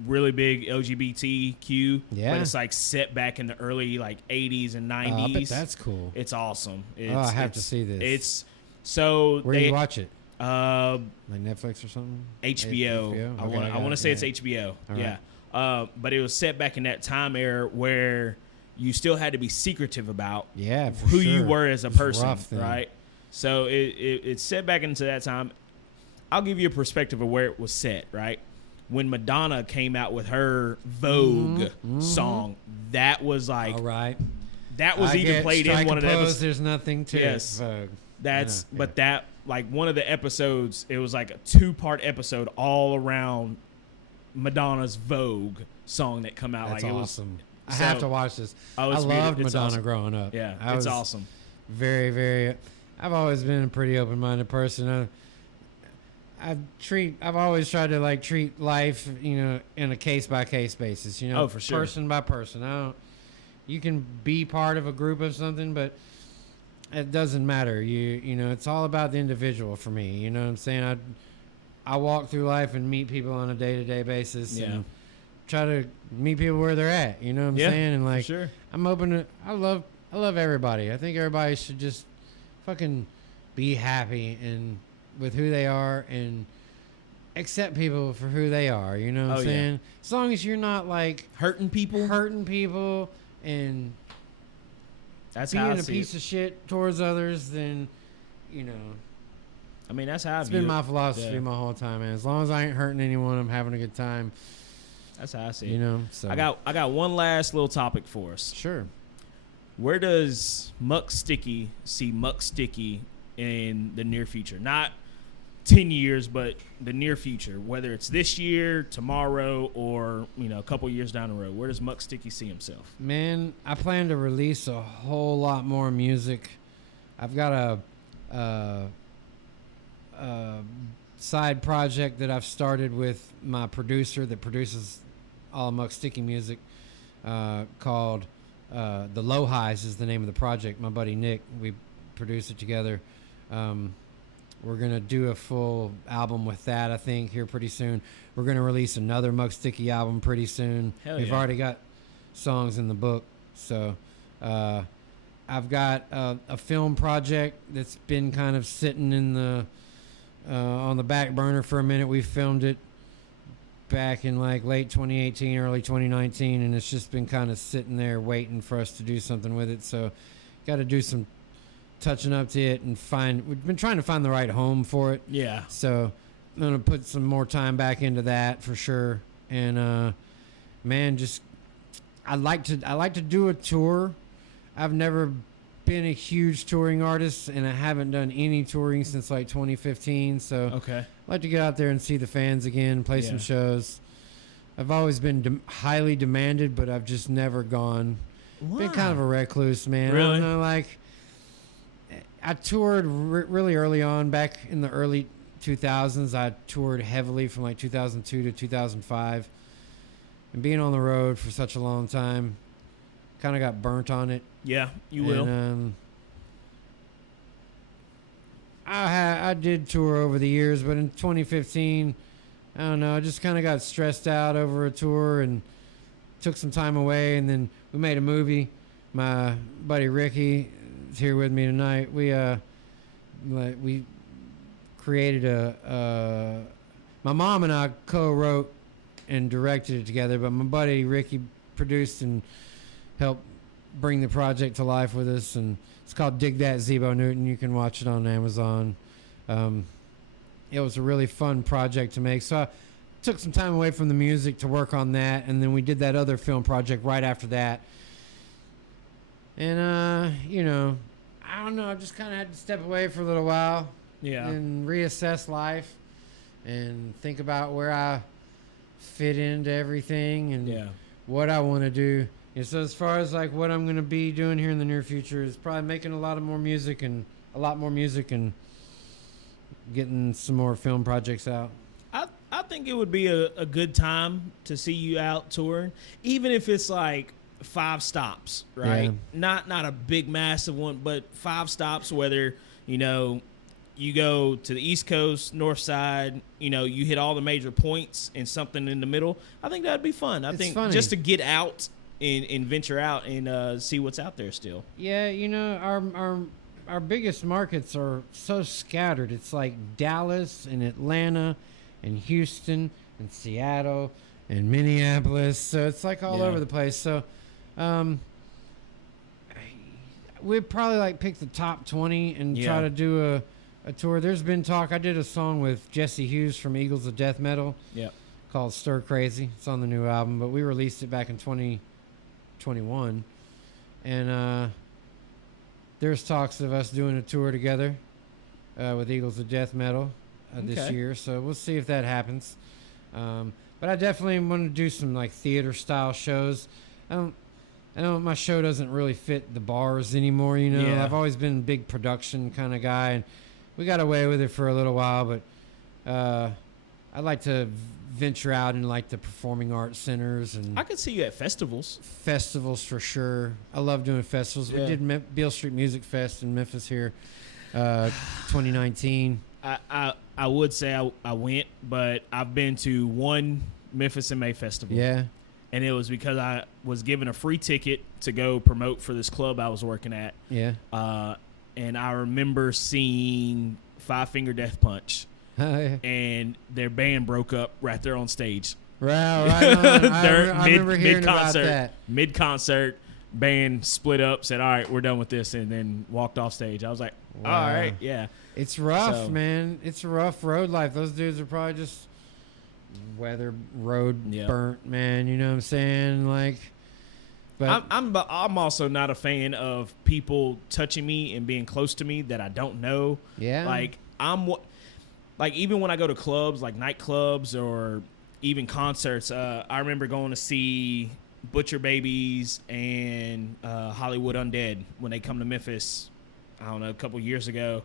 really big LGBTQ, but it's like set back in the early like 80s and 90s. I bet that's cool. It's awesome. I have to see this. It's so where do you watch it? Like Netflix or something? HBO. I want to say it's HBO. Yeah. But it was set back in that time era where you still had to be secretive about who you were as a person, right? So it's set back into that time. I'll give you a perspective of where it was set, right? When Madonna came out with her Vogue song, that was like, all right. That was even played in one of the episodes. There's nothing to it. Vogue. That's but that like one of the episodes, it was like a 2-part episode all around Madonna's Vogue song that come out. That's like awesome. It was, I have to watch this. I loved Madonna growing up. Yeah, it's awesome. Very, very. I've always been a pretty open-minded person. I've always tried to like treat life, you know, in a case-by-case basis. You know, for sure. Person by person. You can be part of a group of something, but it doesn't matter. You know, it's all about the individual for me. You know what I'm saying? I walk through life and meet people on a day-to-day basis. Yeah. And try to meet people where they're at. You know what I'm saying? And like, for sure. I'm open to. I love everybody. I think everybody should just fucking be happy and with who they are and accept people for who they are. You know what I'm saying? As long as you're not like hurting people and that's how I being a see piece it. of shit towards others, then you know. I mean, that's how It's I view been it. my philosophy Yeah. my whole time, man. As long as I ain't hurting anyone, I'm having a good time. That's how I see it. You know. So I got one last little topic for us. sure. Where does Muck Sticky see Muck Sticky in the near future? Not 10 years, but the near future. Whether it's this year, tomorrow, or a couple years down the road. Where does Muck Sticky see himself? Man, I plan to release a whole lot more music. I've got a side project that I've started with my producer that produces all of Muck Sticky music, called The Low Highs is the name of the project. My buddy Nick, we produce it together. We're going to do a full album with that, I think, here pretty soon. We're going to release another Muck Sticky album pretty soon. Hell We've yeah. already got songs in the book. So I've got a film project that's been kind of sitting in the on the back burner for a minute. We filmed it back in like late 2018, early 2019, and it's just been kind of sitting there waiting for us to do something with it. So got to do some touching up to it and we've been trying to find the right home for it. Yeah. So I'm gonna put some more time back into that for sure. And man, just I like to do a tour. I've never been a huge touring artist, and I haven't done any touring since like 2015. So Okay. I'd like to get out there and see the fans again, play some shows. I've always been highly demanded, but I've just never gone. Been kind of a recluse, man. Really? I don't know, like I toured really early on, back in the early 2000s. I toured heavily from like 2002 to 2005, and being on the road for such a long time, kind of got burnt on it. Yeah, you will. And, I did tour over the years, but in 2015, I don't know, I just kind of got stressed out over a tour and took some time away, and then we made a movie. My buddy Ricky is here with me tonight. We created my mom and I co-wrote and directed it together, but my buddy Ricky produced and helped bring the project to life with us, and it's called Dig That Zebo Newton. You can watch it on Amazon. It was a really fun project to make, so I took some time away from the music to work on that, and then we did that other film project right after that. And I don't know, I just kind of had to step away for a little while. Yeah. And reassess life and think about where I fit into everything and what I want to do. And so as far as like what I'm going to be doing here in the near future is probably making a lot more music and getting some more film projects out. I think it would be a good time to see you out touring, even if it's like 5 stops, right? Yeah. Not a big massive one, but 5 stops, whether, you go to the East Coast, North Side, you hit all the major points and something in the middle. I think that'd be fun. I think funny. just to get out and venture out and see what's out there still. Yeah, our biggest markets are so scattered. It's like Dallas and Atlanta and Houston and Seattle and Minneapolis. So it's like all over the place. So we'd probably like pick the top 20 and try to do a tour. There's been talk. I did a song with Jesse Hughes from Eagles of Death Metal called Stir Crazy. It's on the new album, but we released it back in 2021. And there's talks of us doing a tour together with Eagles of Death Metal this year. So we'll see if that happens. But I definitely want to do some like theater style shows. I know my show doesn't really fit the bars anymore. I've always been a big production kind of guy, and we got away with it for a little while. But I'd like to venture out in like the performing arts centers, and I could see you at festivals. Festivals for sure. I love doing festivals. We did Beale Street Music Fest in Memphis here, 2019. I would say I went, but I've been to one Memphis in May festival. Yeah. And it was because I was given a free ticket to go promote for this club I was working at. Yeah. And I remember seeing Five Finger Death Punch, and their band broke up right there on stage. Right on. I remember hearing about that. Mid-concert, band split up, said, all right, we're done with this, and then walked off stage. I was like, Wow. all right, yeah. It's rough, man. It's a rough road life. Those dudes are probably just weather road burnt, man. You know what I'm saying? Like, but I'm also not a fan of people touching me and being close to me that I don't know. Yeah. Like even when I go to clubs, like nightclubs or even concerts, I remember going to see Butcher Babies and Hollywood Undead when they come to Memphis. I don't know, a couple years ago.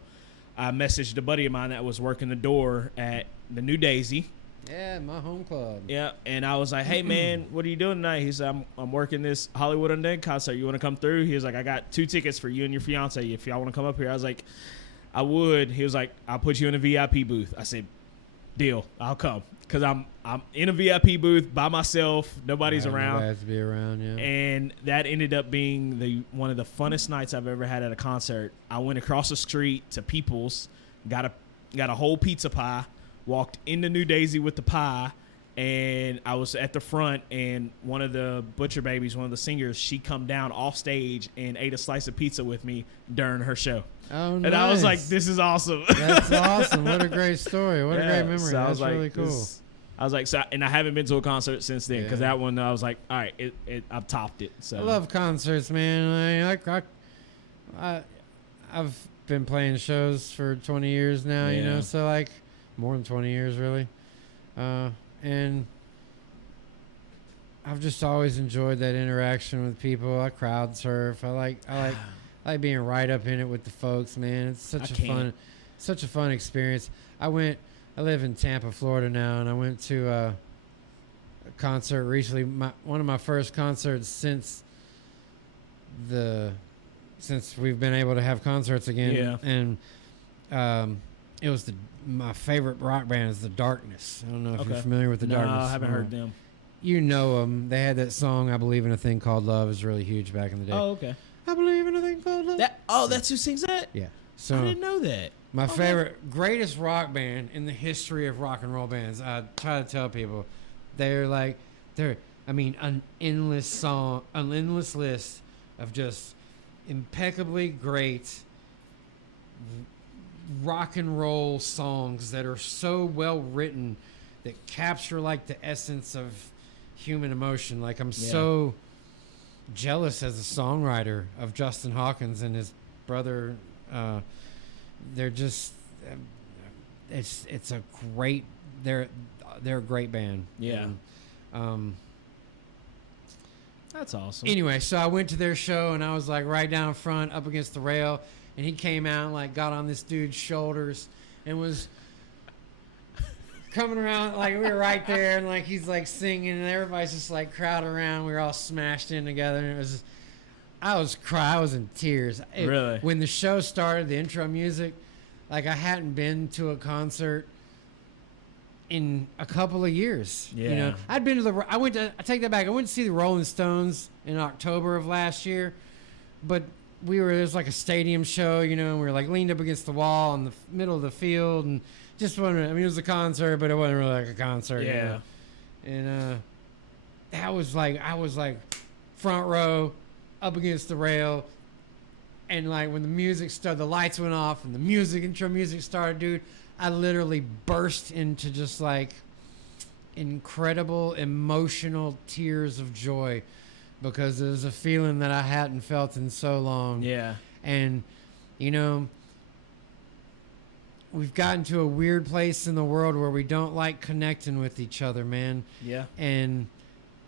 I messaged a buddy of mine that was working the door at the New Daisy. Yeah, my home club. Yeah, and I was like, hey, man, what are you doing tonight? He said, I'm working this Hollywood Undead concert. You want to come through? He was like, I got 2 tickets for you and your fiance if y'all want to come up here. I was like, I would. He was like, I'll put you in a VIP booth. I said, deal, I'll come. Because I'm in a VIP booth by myself. Nobody's around. Nobody has to be around, yeah. And that ended up being one of the funnest nights I've ever had at a concert. I went across the street to People's, got a whole pizza pie, walked into New Daisy with the pie, and I was at the front, and one of the Butcher Babies, one of the singers, she come down off stage and ate a slice of pizza with me during her show. Oh, nice. And I was like, this is awesome. That's awesome. What a great story. What a great memory. So That's really cool. I was like, and I haven't been to a concert since then because that one I was like, all right, I've topped it. So I love concerts, man. I've been playing shows for 20 years now, you know, so like more than 20 years really, and I've just always enjoyed that interaction with people. I crowd surf. I like being right up in it with the folks, man. It's such a fun experience. I live in Tampa, Florida now, and I went to a concert recently. One of my first concerts since we've been able to have concerts again. Yeah. And it was my favorite rock band is The Darkness. I don't know if you're familiar with The Darkness. No, I haven't heard them. You know them. They had that song, I Believe in a Thing Called Love, is really huge back in the day. Oh, okay. I believe in a thing called love. That's who sings that? Yeah. So I didn't know that. My greatest rock band in the history of rock and roll bands. I try to tell people, they're an endless list of just impeccably great rock and roll songs that are so well written that capture like the essence of human emotion. Like I'm so jealous as a songwriter of Justin Hawkins and his brother. They're just it's a great they're a great band. Yeah. That's awesome. Anyway, so I went to their show and I was like right down front up against the rail, and he came out and like got on this dude's shoulders and was coming around, like we were right there, and like he's like singing and everybody's just like crowded around. We were all smashed in together, and it was just, I was in tears. Really? When the show started, the intro music, like I hadn't been to a concert in a couple of years. Yeah. You know, I take that back. I went to see the Rolling Stones in October of last year, but it was like a stadium show, you know, and we were like leaned up against the wall in the middle of the field, and just wasn't, it was a concert, but it wasn't really like a concert. Yeah. You know? And I was like front row up against the rail, and like when the music started, the lights went off and the intro music started, dude, I literally burst into just like incredible emotional tears of joy, because it was a feeling that I hadn't felt in so long. Yeah. And, you know, we've gotten to a weird place in the world where we don't like connecting with each other, man. Yeah. And,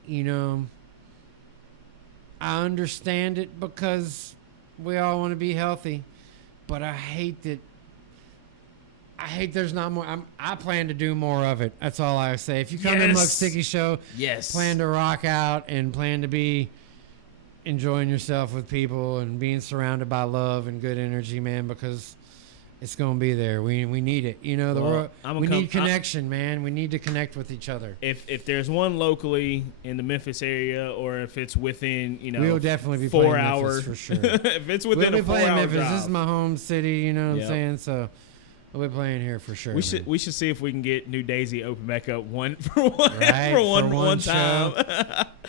you know, I understand it because we all want to be healthy, but I hate there's not more. I plan to do more of it. That's all I say. If you come to the Muck Sticky show, plan to rock out and plan to be enjoying yourself with people and being surrounded by love and good energy, man, because It's gonna be there. We need it. You know, the Well, world. I'm We gonna need connection, man. We need to connect with each other. If there's one locally in the Memphis area, or if it's within We'll definitely be 4 playing hours Memphis for sure. if it's within We'll a be 4 playing hour Memphis. drive, This is my home city. You know what Yep. I'm saying? So we'll be playing here for sure. we man. should see if we can get New Daisy open back up one for one Right, for one, for one one time.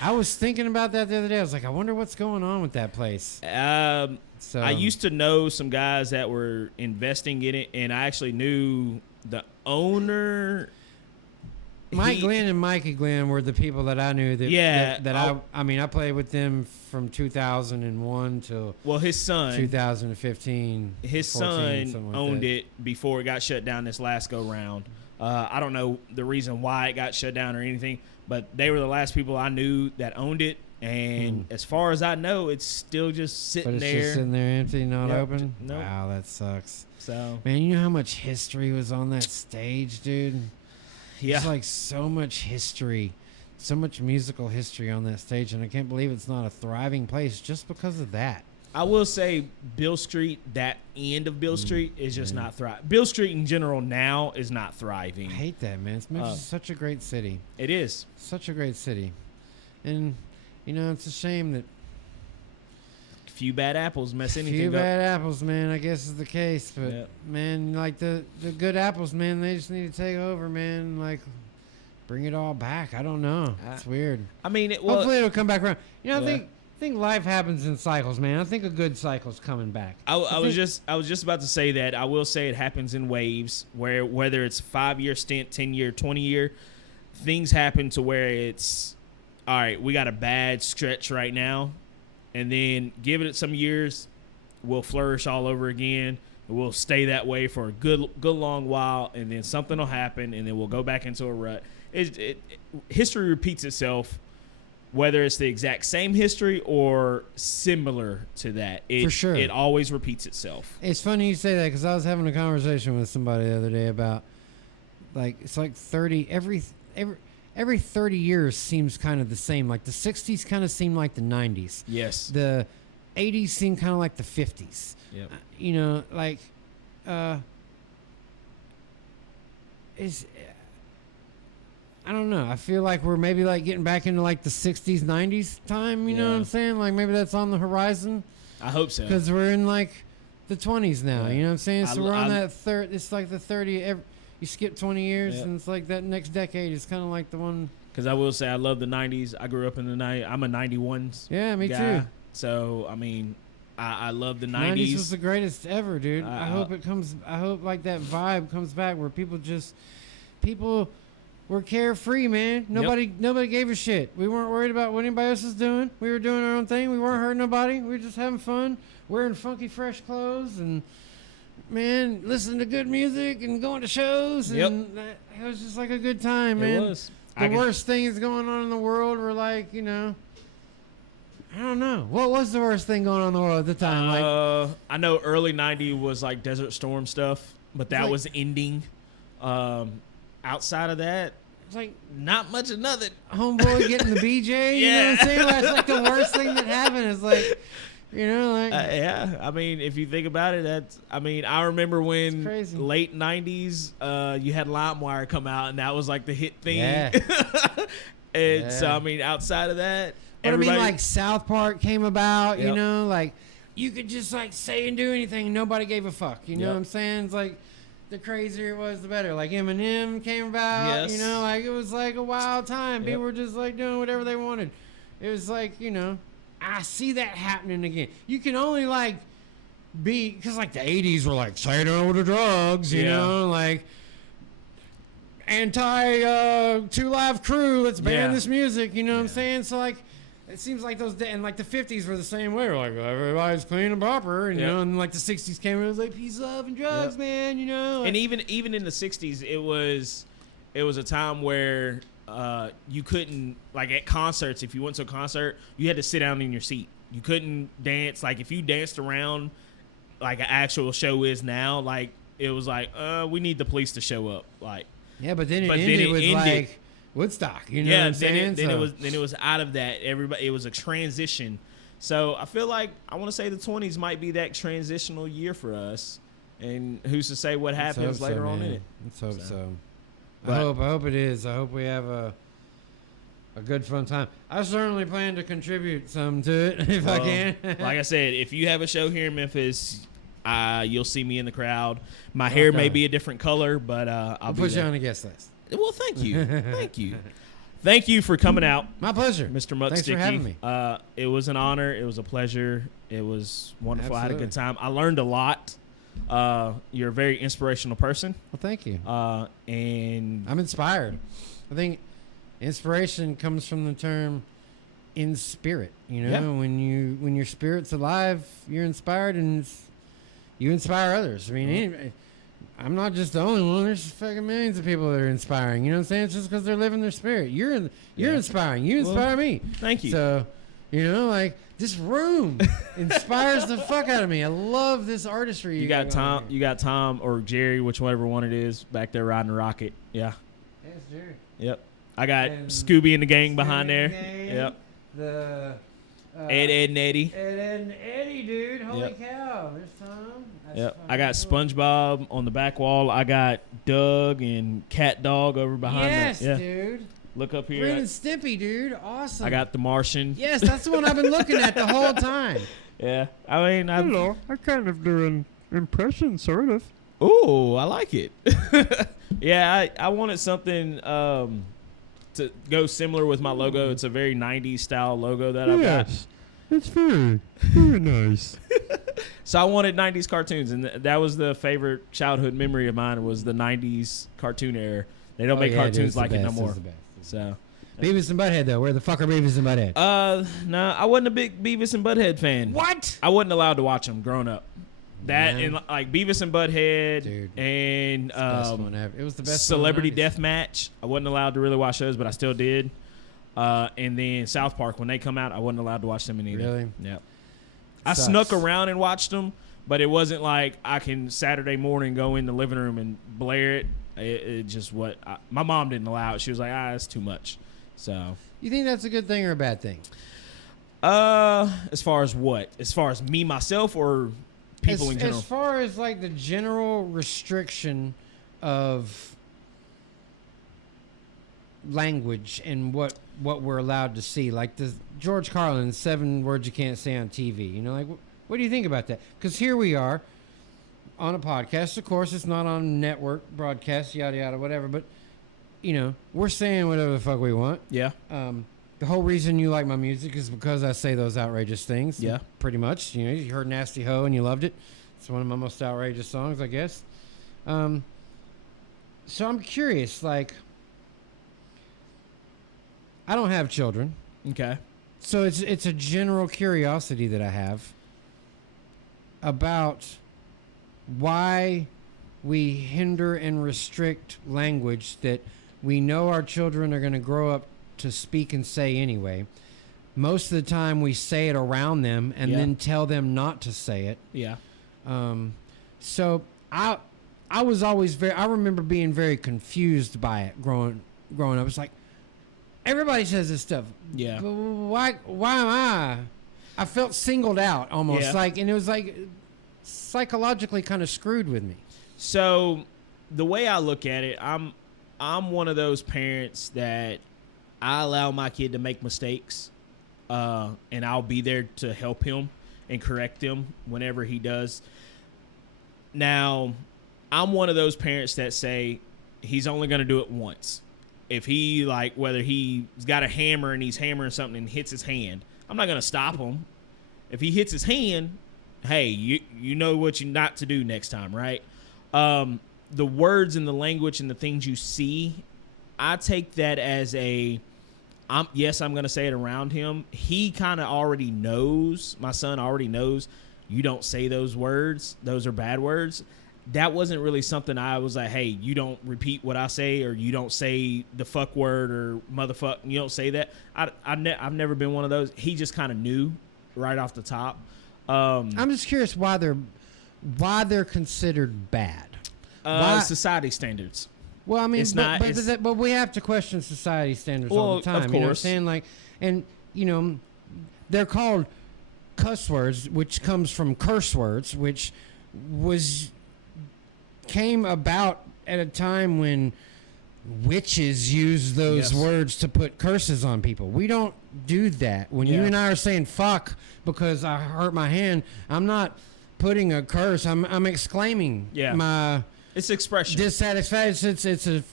I was thinking about that the other day. I was like, I wonder what's going on with that place. So I used to know some guys that were investing in it, and I actually knew the owner. Mike Glenn and Mikey Glenn were the people that I knew. I played with them from 2001 till His son 2015. his 14, son something like owned that. it before it got shut down this last go round. I don't know the reason why it got shut down or anything, but they were the last people I knew that owned it. And as far as I know, it's still just sitting But it's there. just sitting there empty, not Yep, open. nope. Wow, that sucks. So Man, you know how much history was on that stage, dude? yeah, There's like so much history, so much musical history on that stage, and I can't believe it's not a thriving place just because of that. I will say Bill Street, that end of Bill Street is just not thriving. Bill Street in general now is not thriving. I hate that, man. Memphis is such a great city. It is. Such a great city. And, you know, it's a shame that Few bad apples mess anything few up. bad apples, man, I guess is the case. But, Yep. man, like the good apples, man, they just need to take over, man. Like, bring it all back. I don't know. It's weird. I mean, Hopefully it'll come back around. You know, Yeah. I think life happens in cycles, man. I think a good cycle's coming back. I was just about to say that. I will say it happens in waves, where whether it's 5-year stint, 10-year, 20-year, things happen to where it's all right. We got a bad stretch right now, and then give it some years, we'll flourish all over again. We'll stay that way for a good long while, and then something will happen, and then we'll go back into a rut. History repeats itself. Whether it's the exact same history or similar to that, For sure. it always repeats itself. It's funny you say that because I was having a conversation with somebody the other day about, like, it's like 30 every 30 years seems kind of the same. Like the 60s kind of seem like the 90s. Yes. The 80s seem kind of like the 50s. Yep. You know, like, is I don't know. I feel like we're maybe like getting back into like the 60s, 90s time. You know what I'm saying? Like maybe that's on the horizon. I hope so. Because we're in like the 20s now. Yeah. You know what I'm saying? So we're on I- that third. It's like the 30. You skip 20 years, Yeah. and it's like that next decade is kind of like the one. Because I will say I love the 90s. I grew up in the 90s. I'm a 91s Yeah, me guy. too. So, I mean, I love the 90s 90s. was the greatest ever, dude. I I hope it comes. I hope like that vibe comes back where people were carefree, man. Nobody gave a shit. We weren't worried about what anybody else was doing. We were doing our own thing. We weren't hurting nobody. We were just having fun, wearing funky, fresh clothes, and man, listening to good music and going to shows. Yep. And it was just like a good time, It man. was. The worst things going on in the world were like, you know, I don't know. What was the worst thing going on in the world at the time? Like, I know early 90s was like Desert Storm stuff, but that like- was ending. Outside of that, it's like not much of nothing. homeboy getting the BJ. You know what I'm saying? That's like the worst thing that happened. Is like, you know, like Yeah, I mean, if you think about it, I remember when crazy. late 90s, you had LimeWire come out, and that was like the hit thing. Yeah. And so, Yeah. I mean, outside of that, But I mean, like South Park came about, you Yep. know, like you could just like say and do anything, and nobody gave a fuck. You know Yep. what I'm saying? It's like the crazier it was, the better. Like Eminem came about, Yes. you know, like it was like a wild time. Yep. People were just like doing whatever they wanted. It was like, you know, I see that happening again. You can only like be because like the '80s were like say no to drugs, you Yeah. know, like anti 2 Live Crew, let's ban Yeah. this music, you know what I'm saying? So like it seems like those and like the 50s were the same way. We're like everybody's clean and proper, and you Yep. know, and like the 60s came and it was like peace, love, and drugs, Yep. man, you know. and even in the 60s, it was a time where you couldn't, like at concerts, if you went to a concert, you had to sit down in your seat. You couldn't dance. Like if you danced around like an actual show is now, like it was like we need the police to show up. Like yeah, but then it but then ended it with ended. like Woodstock, you know what I'm saying? then So- it was out of that. Everybody, it was a transition. So I feel like I want to say the 20s might be that transitional year for us. And who's to say what Let's happens hope later so, on in man. it? Let's hope So. so. But- I hope it is. I hope we have a good fun time. I certainly plan to contribute some to it if I can. Like I said, if you have a show here in Memphis, you'll see me in the crowd. My hair may Okay. be a different color, but I'll be put you there. on a guest list. Well, thank you. Thank you. Thank you for coming out, My pleasure. Mr. Muck Thanks Sticky. for having me. It was an honor. It was a pleasure. It was wonderful. I had a good time. I learned a lot. You're a very inspirational person. Well, thank you. And I'm inspired. I think inspiration comes from the term "in spirit." You know, Yeah. when your spirit's alive, you're inspired, and you inspire others. I mean, I'm not just the only one. There's fucking millions of people that are inspiring. You know what I'm saying? It's just because they're living their spirit. You're Yeah. inspiring. You inspire me. thank you. So, like this room inspires the fuck out of me. I love this artistry. You got going Tom. on here. You got Tom or Jerry, whichever one it is, back there riding a rocket. Yeah. Yes, Jerry. Yep. I got And Scooby and the gang behind there. Gang, Yep. The Ed and Eddie. Ed and Eddie, dude. Holy Yep. cow. There's Tom. That's Yep. I fucking got cool. SpongeBob on the back wall. I got Doug and Cat Dog over behind Yes, them. Yeah. dude. Look up Ren here. and Stimpy, dude. Awesome. I got the Martian. Yes, that's the one I've been looking at the whole time. Yeah. I mean, I kind of do an impression, sort of. Ooh, I like it. Yeah, I wanted something to go similar with my logo. It's a very 90s style logo that I've got. Yes, it's very, very nice. So I wanted 90s cartoons, and that was the favorite childhood memory of mine was the 90s cartoon era. They don't make Oh, yeah, dude, cartoons it's the like it no best, more. it's the best. So, Beavis and Butthead, though. Where the fuck are Beavis and Butthead? no, I wasn't a big Beavis and Butthead fan. What? I wasn't allowed to watch them growing up. That Man. and like Beavis and Butthead Dude. and Best one ever. It was the best one Celebrity in the 90s. Deathmatch. I wasn't allowed to really watch those, but I still did. And then South Park, when they come out, I wasn't allowed to watch them either. Really? Yep. I Sucks. snuck around and watched them, but it wasn't like I can Saturday morning go in the living room and blare it. It just my mom didn't allow it. She was like, it's too much. So, You think that's a good thing or a bad thing? as far as what? As far as me myself or people in general? As far as like the general restriction of language and what we're allowed to see, like the George Carlin's 7 words you can't say on TV. You know, like what do you think about that? Because here we are on a podcast. Of course, it's not on network broadcast, yada yada, whatever. But you know, we're saying whatever the fuck we want. Yeah. The whole reason you like my music is because I say those outrageous things. Yeah. Pretty much. You know, you heard Nasty Ho and you loved it. It's one of my most outrageous songs, I guess. So I'm curious, like, I don't have children. Okay. So it's a general curiosity that I have about why we hinder and restrict language that we know our children are going to grow up to speak and say anyway. Most of the time we say it around them and Yeah. then tell them not to say it. Yeah. So I was always I remember being very confused by it growing up. It's like everybody says this stuff. Yeah. But why am I? I felt singled out almost Yeah. and it was like psychologically kind of screwed with me. So the way I look at it, I'm one of those parents that I allow my kid to make mistakes, and I'll be there to help him and correct him whenever he does. Now, I'm one of those parents that say he's only going to do it once. If he, like, whether he's got a hammer and he's hammering something and hits his hand, I'm not going to stop him. If he hits his hand, hey, you know what you not to do next time, right? The words and the language and the things you see, I take that as I'm going to say it around him. He kind of already knows, my son already knows, you don't say those words. Those are bad words. That wasn't really something I was like, hey, you don't repeat what I say, or you don't say the fuck word or motherfuck. You don't say that. I've never been one of those. He just kind of knew right off the top. I'm just curious why they're considered bad. Why- Society standards. Well, I mean, It's not- it's- but we have to question society standards all Well, the time. of You know what I'm course. saying? Like, and you know, they're called cuss words, which comes from curse words, which was came about at a time when witches use those Yes. words to put curses on people. We don't do that. When you Yeah. and I are saying fuck because I hurt my hand, I'm not putting a curse. I'm exclaiming Yeah. my It's expression. dissatisfaction.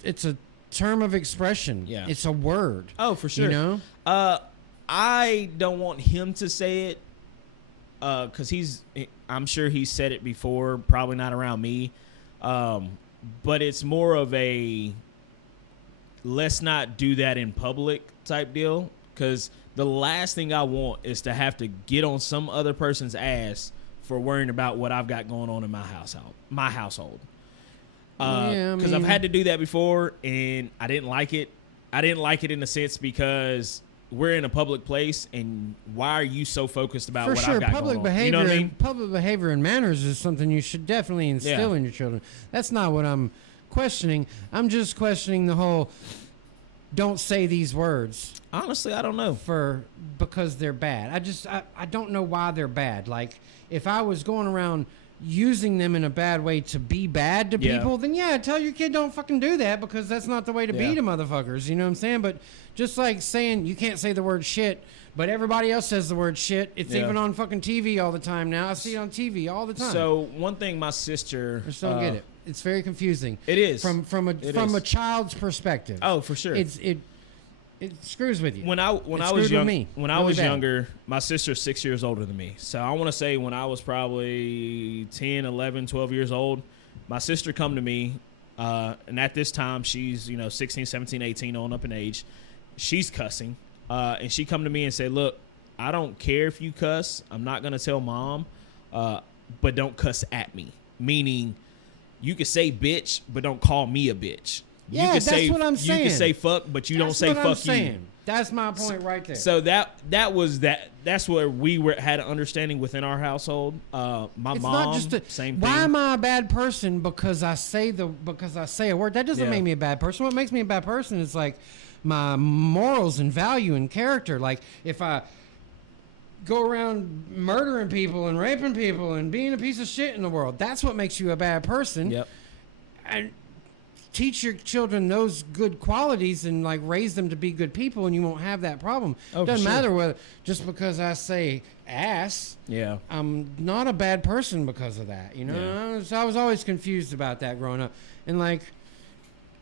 It's a term of expression. Yeah. It's a word. Oh, for sure. You know? I don't want him to say it because I'm sure he's said it before, probably not around me. But it's more of a let's not do that in public type deal, because the last thing I want is to have to get on some other person's ass for worrying about what I've got going on in my household. Yeah, I Because I've mean- had to do that before, and I didn't like it. I didn't like it in a sense because we're in a public place, and why are you so focused about For what sure, I've got public going on? behavior, You know what I mean? public behavior and manners is something you should definitely instill Yeah. in your children. That's not what I'm questioning. I'm just questioning the whole don't say these words Honestly, I don't know. because they're bad. I don't know why they're bad. Like if I was going around using them in a bad way to be bad to Yeah. people, then yeah, tell your kid don't fucking do that because that's not the way to Yeah. be to motherfuckers. You know what I'm saying? But just like saying you can't say the word shit, but everybody else says the word shit. It's Yeah. even on fucking TV all the time now. I see it on TV all the time. So one thing my sister, I just don't get it. It's very confusing. It is from It a is. child's perspective. Oh, for sure. It screws with you. when I It was screwed with young, me when I really was bad. younger, my sister's 6 years older than me. So I want to say when I was probably 10, 11, 12 years old, my sister come to me, and at this time she's 16, 17, 18 on up in age. She's cussing, and she come to me and say, "Look, I don't care if you cuss. I'm not gonna tell mom, but don't cuss at me." Meaning, you can say bitch, but don't call me a bitch. You Yeah, can that's say, what I'm You saying. can say fuck, but you don't That's say what I'm fuck you. saying. That's my point right there. So that's where we had an understanding within our household. My it's mom, not just same why thing. am I a bad person because I say a word? That doesn't Yeah. make me a bad person. What makes me a bad person is like my morals and value and character. Like if I go around murdering people and raping people and being a piece of shit in the world, that's what makes you a bad person. Yep. And teach your children those good qualities and like raise them to be good people, and you won't have that problem. Oh, for Doesn't sure. matter whether just because I say ass, Yeah. I'm not a bad person because of that. You know, Yeah. I was always confused about that growing up, and like.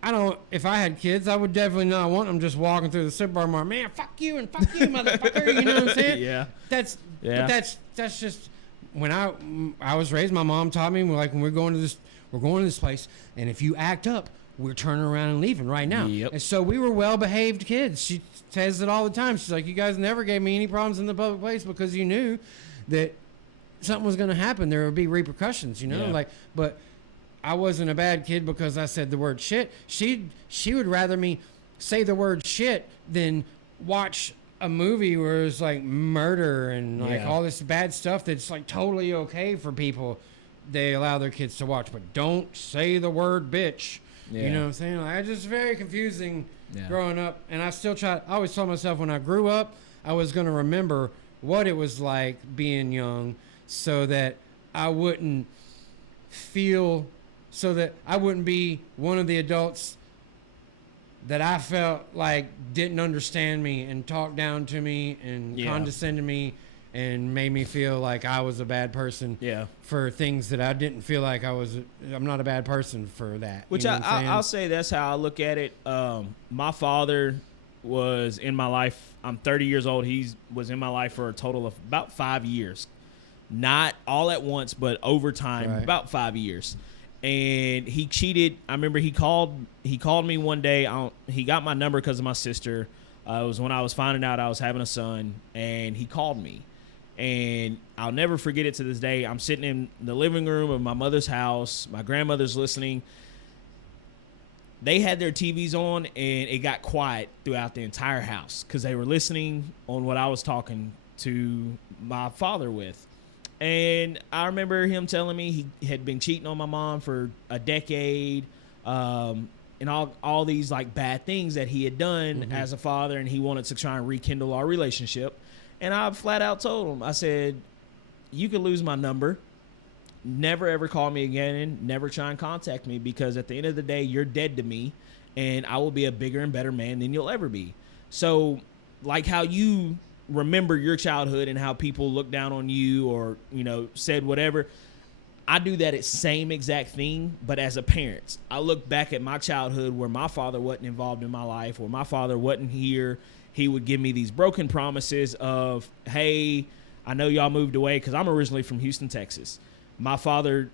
I don't. If I had kids, I would definitely not want them just walking through the supermarket. Man, fuck you and fuck you, motherfucker. You know what I'm saying? Yeah. That's. Yeah. But that's just when I was raised. My mom taught me like when we're going to this place, and if you act up, we're turning around and leaving right now. Yep. And so we were well-behaved kids. She says it all the time. She's like, you guys never gave me any problems in the public place because you knew that something was going to happen. There would be repercussions. You know, Yeah. but. I wasn't a bad kid because I said the word shit. She would rather me say the word shit than watch a movie where it's like murder and like Yeah. all this bad stuff that's like totally okay for people. They allow their kids to watch, but don't say the word bitch. Yeah. You know what I'm saying? Like, it's just very confusing Yeah. growing up. And I always told myself when I grew up, I was going to remember what it was like being young so that I wouldn't be one of the adults that I felt like didn't understand me and talked down to me and Yeah. condescended me and made me feel like I was a bad person Yeah. for things that I didn't feel like I'm not a bad person for that. Which you know what I'm saying? I'll say that's how I look at it. My father was in my life. I'm 30 years old. He was in my life for a total of about 5 years. Not all at once, but over time, Right. about 5 years. And he cheated. I remember he called me one day. He got my number because of my sister. It was when I was finding out I was having a son, and he called me. And I'll never forget it to this day. I'm sitting in the living room of my mother's house. My grandmother's listening. They had their TVs on, and it got quiet throughout the entire house because they were listening on what I was talking to my father with. And I remember him telling me he had been cheating on my mom for a decade, and all these like bad things that he had done as a father, and he wanted to try and rekindle our relationship. And I flat out told him, I said, you could lose my number. never ever call me again and never try and contact me, because at the end of the day, you're dead to me, and I will be a bigger and better man than you'll ever be. So like how you remember your childhood and how people looked down on you or, said whatever, I do that same exact thing, but as a parent. I look back at my childhood where my father wasn't involved in my life, where my father wasn't here. He would give me these broken promises of, hey, I know y'all moved away, because I'm originally from Houston, Texas. My father,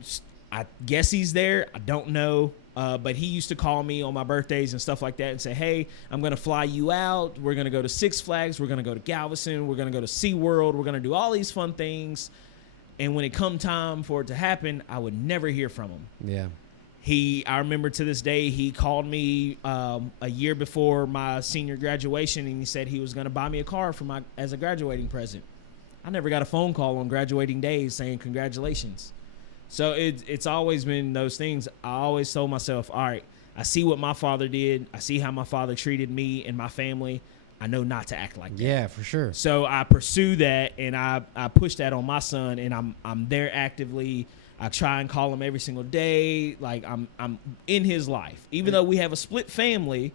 I guess he's there. I don't know. But he used to call me on my birthdays and stuff like that and say, hey, I'm going to fly you out. We're going to go to Six Flags. We're going to go to Galveston. We're going to go to SeaWorld. We're going to do all these fun things. And when it come time for it to happen, I would never hear from him. Yeah. I remember to this day, he called me a year before my senior graduation, and he said he was going to buy me a car as a graduating present. I never got a phone call on graduating days saying congratulations. So it's always been those things. I always told myself, all right, I see what my father did. I see how my father treated me and my family. I know not to act like that. Yeah, for sure. So I pursue that, and I push that on my son, and I'm there actively. I try and call him every single day. Like I'm in his life. Even though we have a split family,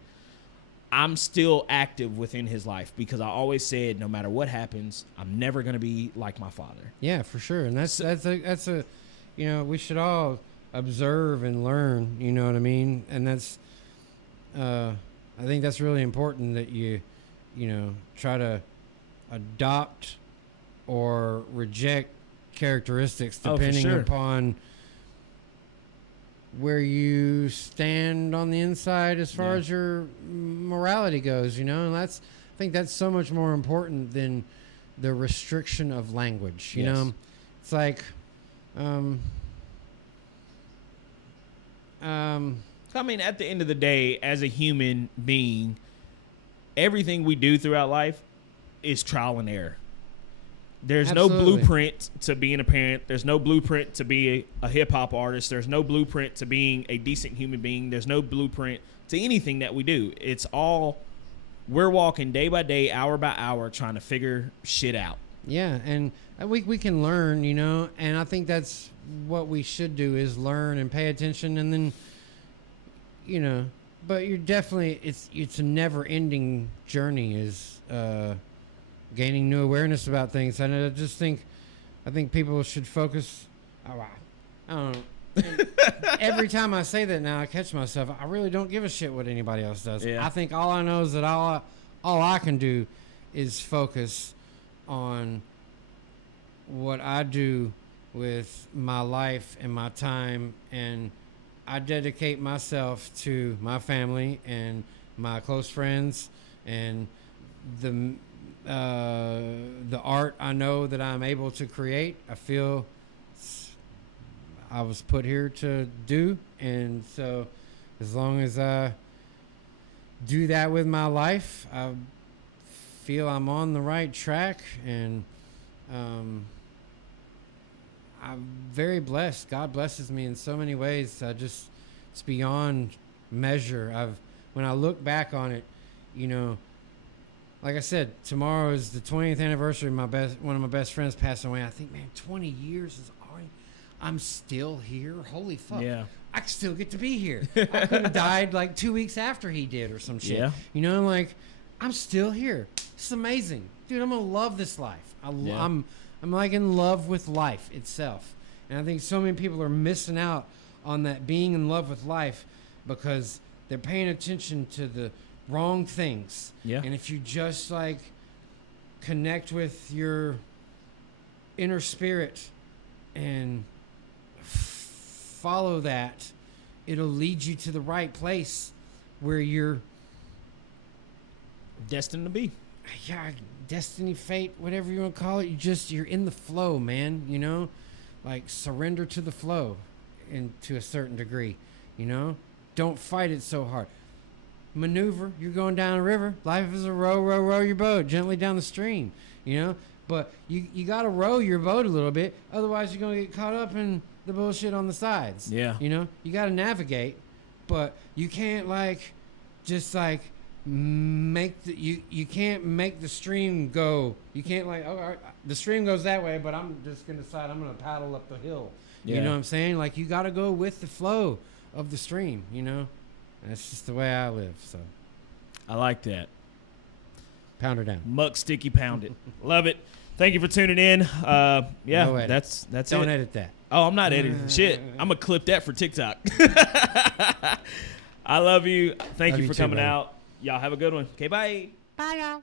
I'm still active within his life, because I always said, no matter what happens, I'm never going to be like my father. Yeah, for sure. And that's a we should all observe and learn, you know what I mean? And that's I think that's really important, that you try to adopt or reject characteristics depending upon where you stand on the inside as far as your morality goes, and I think that's so much more important than the restriction of language. You know, it's like, I mean, at the end of the day, as a human being, everything we do throughout life is trial and error. There's Absolutely. no blueprint to being a parent. There's no blueprint to be a hip-hop artist. There's no blueprint to being a decent human being. There's no blueprint to anything that we do. It's all, we're walking day by day, hour by hour, trying to figure shit out. Yeah, and we can learn, and I think that's what we should do, is learn and pay attention, and then, but you're definitely, it's a never-ending journey, is gaining new awareness about things. And I think people should focus. Oh, wow. I don't know. Every time I say that now, I catch myself. I really don't give a shit what anybody else does. Yeah. I think all I know is that all I can do is focus on what I do with my life and my time, and I dedicate myself to my family and my close friends and the art I know that I'm able to create. I feel I was put here to do, and so as long as I do that with my life, I feel I'm on the right track, and I'm very blessed. God blesses me in so many ways. It's beyond measure. When I look back on it, like I said, tomorrow is the 20th anniversary of one of my best friends passing away. I think, man, 20 years is already. I'm still here. Holy fuck! Yeah. I still get to be here. I could have died like 2 weeks after he did or some shit. Yeah. Like, I'm still here. It's amazing, dude. I'm gonna love this life. I'm like in love with life itself, and I think so many people are missing out on that, being in love with life, because they're paying attention to the wrong things. Yeah. And if you just like connect with your inner spirit and follow that, it'll lead you to the right place where you're destined to be. Yeah, destiny, fate, whatever you want to call it. You're in the flow, man. Like, surrender to the flow, and to a certain degree. Don't fight it so hard. Maneuver. You're going down a river. Life is a row your boat gently down the stream. But you got to row your boat a little bit, otherwise you're going to get caught up in the bullshit on the sides. Yeah. You got to navigate, but you can't just you can't make the stream go. You can't the stream goes that way, but I'm just going to decide I'm going to paddle up the hill. You Yeah. know what I'm saying? Like, you got to go with the flow of the stream, you know? That's just the way I live, so. I like that. Pound her down. Muck Sticky Pound it. Love it. Thank you for tuning in. Yeah, No edit. that's Don't it. edit that. Oh, I'm not editing shit. I'm gonna clip that for TikTok. I love you. Thank Love you you for too, coming buddy. out. Y'all have a good one. Okay, bye. Bye, y'all.